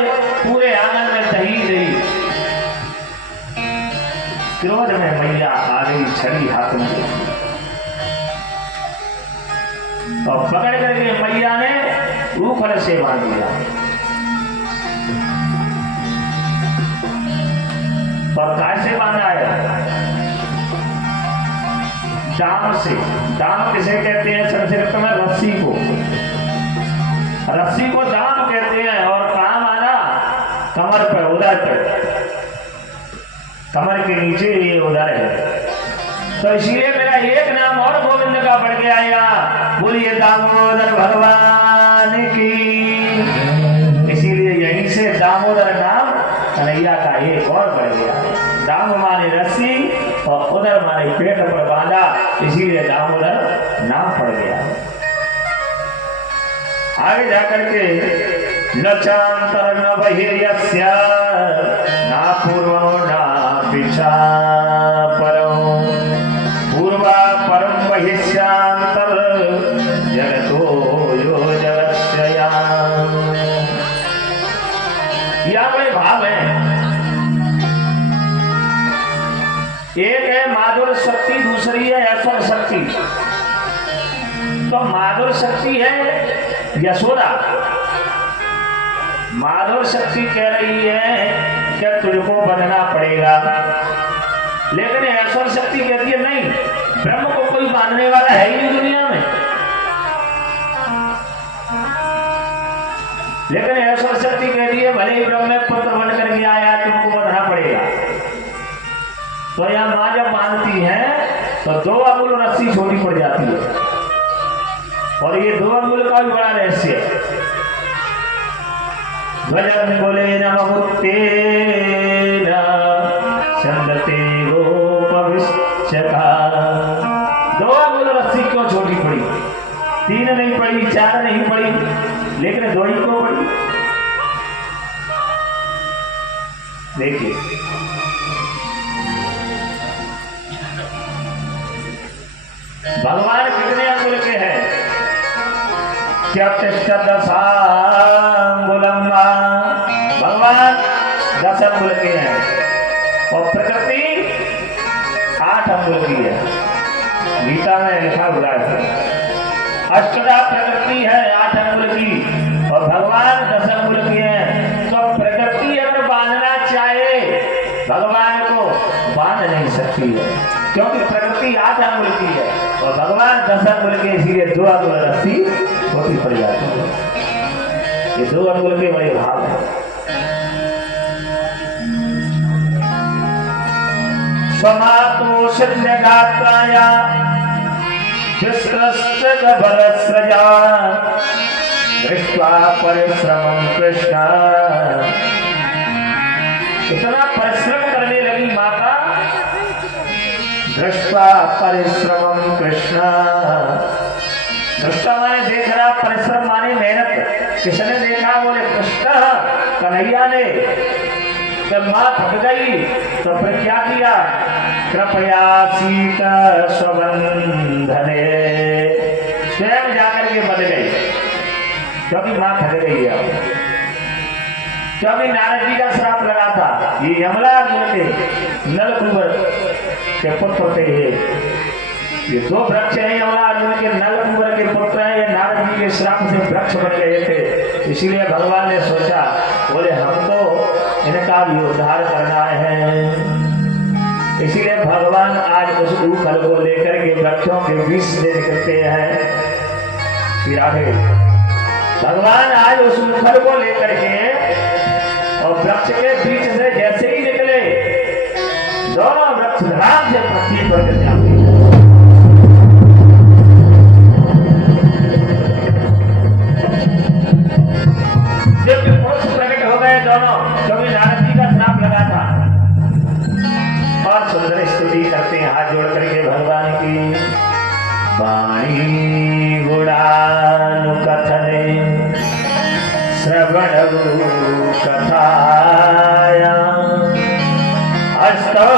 पूरे आंगन में दही गई। क्रोध में मैया आ गई, छड़ी हाथ में और पकड़ करके मैया ने ऊपर से बांध दिया और कैसे बांधा है? दाम से। दाम किसे कहते हैं? संस्कृत में रस्सी को, रस्सी को दाम कहते हैं। और काम आना कमर पे, उधर पे, कमर के नीचे ये उधर है। तो इसलिए मेरा एक नाम और गोविंद का बढ़ गया। या बोलिए दामोदर भगवान की। इसीलिए यहीं से दामोदर नाम कन्हैया का एक और बढ़ गया। दाम माने रस्सी और उधर माने पेट पर बांधा, इसीलिए दामोदर नाम पड़ गया। आगे जाकर के न चांतर न बहिर्यस्य ना पूर्वो ना पिछा परम पूर्वा परम बहिष्यांतर जगतो यो जगस्या। यहाँ बड़े भाव है। एक है माधुर शक्ति, दूसरी है ऐश्वर्य शक्ति। तो माधुर शक्ति है यशोदा। माधुर शक्ति कह रही है कि तुझको बनना पड़ेगा, लेकिन ऐश्वर्य शक्ति कहती है नहीं, ब्रह्म को कोई मानने वाला है ही नहीं दुनिया में। लेकिन ऐश्वर्य शक्ति कहती है भले ही ब्रह्म में पुत्र बन करके आया, तुमको बनना पड़ेगा। तो यह मां जब मानती है तो 2 अंगुल रस्सी छोटी पड़ जाती है। और ये 2 अंगुल का भी बड़ा रहस्य है। भजन बोले नमोते चंदते गोपविष्य का। 2 अंगुल रस्सी क्यों छोटी पड़ी? 3 नहीं पड़ी, 4 नहीं पड़ी, लेकिन 2 ही को पड़ी। देखिए भगवान कितने अंगुल के हैं? क्या भगवान 10 अंगुल के हैं और प्रकृति 8 अंगुल की है। गीता में लिखा हुआ है अष्टधा प्रकृति है 8 अंगुल की और भगवान 10 अंगुल की है। तो प्रकृति अगर बांधना चाहे भगवान को बांध नहीं सकती है, क्योंकि प्रकृति 8 अंगुल की है और भगवान 10 अंगुल के, इसीलिए 2 अंगुल रस्सी छोटी पड़ जाती है। ये 2 अंगुल के बड़े भाव है। समातोषित गात्राया बलस्रजा दृष्ट्वा परिश्रमं कृष्ण। इतना परिश्रम करने लगी माता। दृष्ट्वा परिश्रमं कृष्ण। दृष्टा माने देख रहा, परिश्रम माने मेहनत। किसने देखा? बोले कृष्ण, कन्हैया ने। जब मां थक गई तो फिर क्या किया? कृपया सीता स्वबंधने, स्वयं जाकर के बंध गई, क्योंकि मां थक गई है। क्योंकि नारद जी का श्राप लगा था। ये यमला के नलकुबर के पुत्र थे। ये 2 वृक्ष हैं यमला अर्जुन के, नलकुबर के पुत्र हैं। ये नारद जी के श्राप से वृक्ष बन गए थे। इसीलिए भगवान ने सोचा, बोले हम तो इनका भी उद्धार करना है। इसीलिए भगवान आज उस ऊखल को लेकर के वृक्षों के बीच से निकलते हैं। श्री राधे। भगवान आज उस ऊखल को लेकर के और वृक्ष के बीच से जैसे ही निकले, दोनों वृक्ष राम से पृथ्वी पर गिर जाते हैं। जब पुरुष प्रकट हो गए दोनों, क्योंकि नारद जी का श्राप लगा था। और सुंदर स्तुति करते हैं हाथ जोड़ करके भगवान की। वाणी गुणानुकथने श्रवणौ कथाया हस्तौ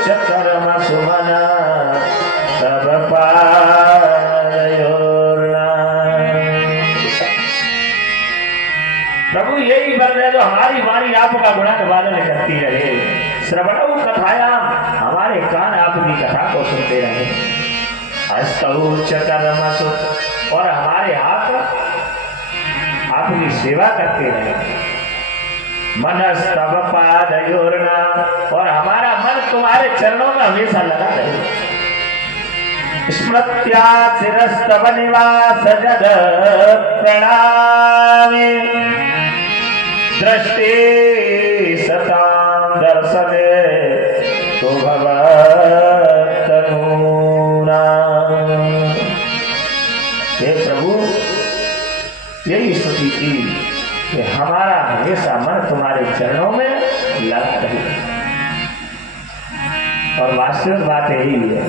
च कर्म सुमना तब पारयोर्ना। प्रभु यही बल है जो हमारी वाणी आपका गुणन वादन करती रहे। श्रवणौ कथायाम, हमारे कान आपकी कथा को सुनते रहे। हस्तौ च कर्मसु, और हमारे हाथ आपकी सेवा करते रहे। मनस्तव पादयोर्ना, और हमारा मन तुम्हारे चरणों में हमेशा लगा रहे। स्मृत्या शिरस्तव निवास जग प्रणामे दृष्टि सतां दर्शने तो भवतनूना। हे प्रभु, यही स्तुति की कि हमारा हमेशा मन तुम्हारे चरणों में लगा रहे। और वास्तविक बात यही है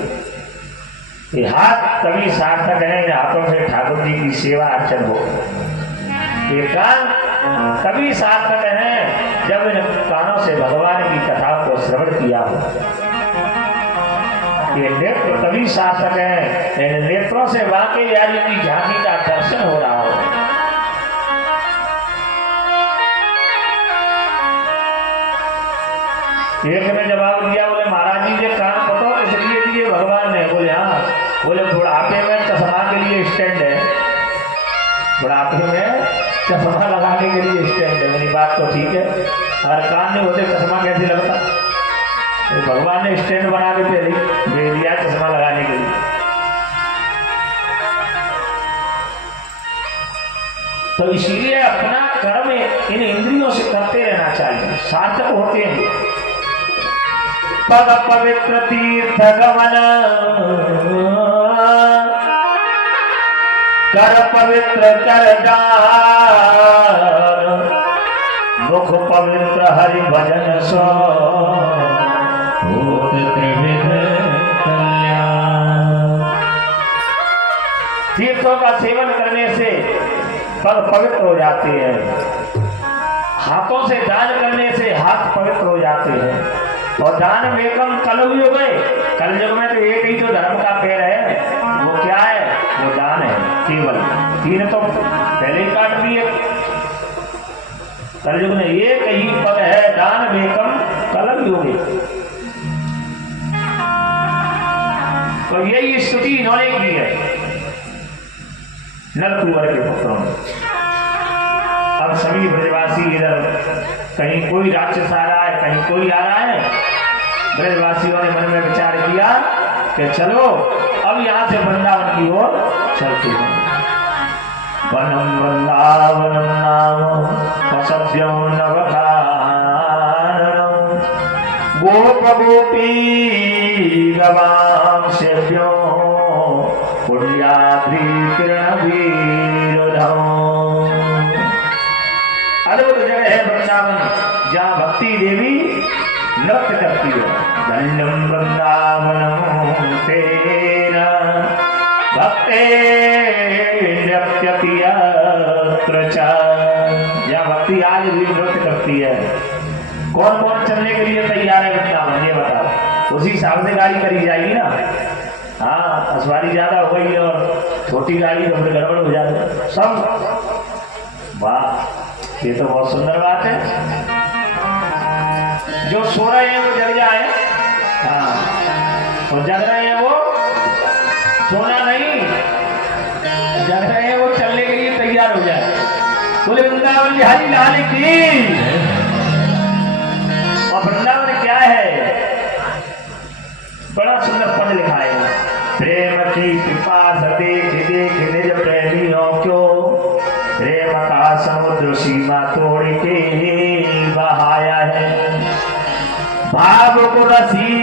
कि हाथ तभी सार्थक है इन हाथों से ठाकुर जी की सेवा अर्चन हो। ये कान तभी सार्थक है जब इन कानों से भगवान की कथा को श्रवण किया हो। ये नेत्र तभी सार्थक है इन नेत्रों से वाकई यारी की झांकी का दर्शन हो रहा हो। एक ने जवाब दिया, बोले महाराज जी ये कान पतो इसलिए दिए भगवान ने। बोले हाँ। बोले बुढ़ापे में चश्मा के लिए स्टैंड है, बुढ़ापे में चश्मा लगाने के लिए स्टैंड है। मेरी बात तो ठीक है, हर कान नहीं होते चश्मा कैसे लगता? तो भगवान ने स्टैंड बना के दे दिया चश्मा लगाने के लिए। तो इसीलिए अपना कर्म इन इंद्रियों से करते रहना चाहिए, सार्थक होते हैं। पद पवित्र तीर्थ गमन कर पवित्र कर दान, मुख पवित्र हरि भजन सो भूत त्रिविध कल्याण। तीर्थों का सेवन करने से पद पवित्र हो जाते हैं। हाथों से दान करने से हाथ पवित्र हो जाते हैं। और दान वेकम कलयुग में, कलयुग में तो एक ही जो धर्म का पेड़ है वो क्या है? वो दान है केवल। तीन तो पहले ही काट दिए। कलयुग में एक ही पद है, दान वेकम कलयुग। तो यही स्तुति इन्होंने की है नलकुंवर के पुत्रों ने। अब सभी ब्रजवासी इधर, कहीं कोई राक्षस आ रहा है, कहीं कोई आ रहा है। ब्रजवासियों ने मन में विचार किया कि चलो अब यहाँ से वृंदावन की ओर चलते हैं। वनम वृंदावनम नाम वसभ्यो नवकाननम गोप गोपी गवां सेव्यो पुण्याद्रि किरण वीरधम। अद्भुत जगह है वृंदावन, जहाँ भक्ति देवी नृत्य करती है। धन्यम वृंदावनम तेना भक्ते नृत्यति यत्र च। जहाँ भक्ति आज भी नृत्य करती है। कौन कौन चलने के लिए तैयार है वृंदावन, ये बताओ। उसी हिसाब से गाड़ी करी जाएगी ना। हाँ, सवारी ज्यादा हो गई और छोटी गाड़ी तो फिर गड़बड़ हो जाती सब। वाह, ये तो बहुत सुंदर बात है। जो सो रहे हैं वो जग जाए, हाँ, और जग रहे हैं वो सोना नहीं, जग रहे हैं वो चलने के लिए तैयार हो जाए। बोले वृंदावन बिहारी लाल की। और वृंदावन क्या है? बड़ा सुंदर पद लिखा है। प्रेम की पिपास देख देख निज प्रेमियों क्यों, प्रेम का समुद्र सीमा तोड़ के बहाया है। भाव को रसी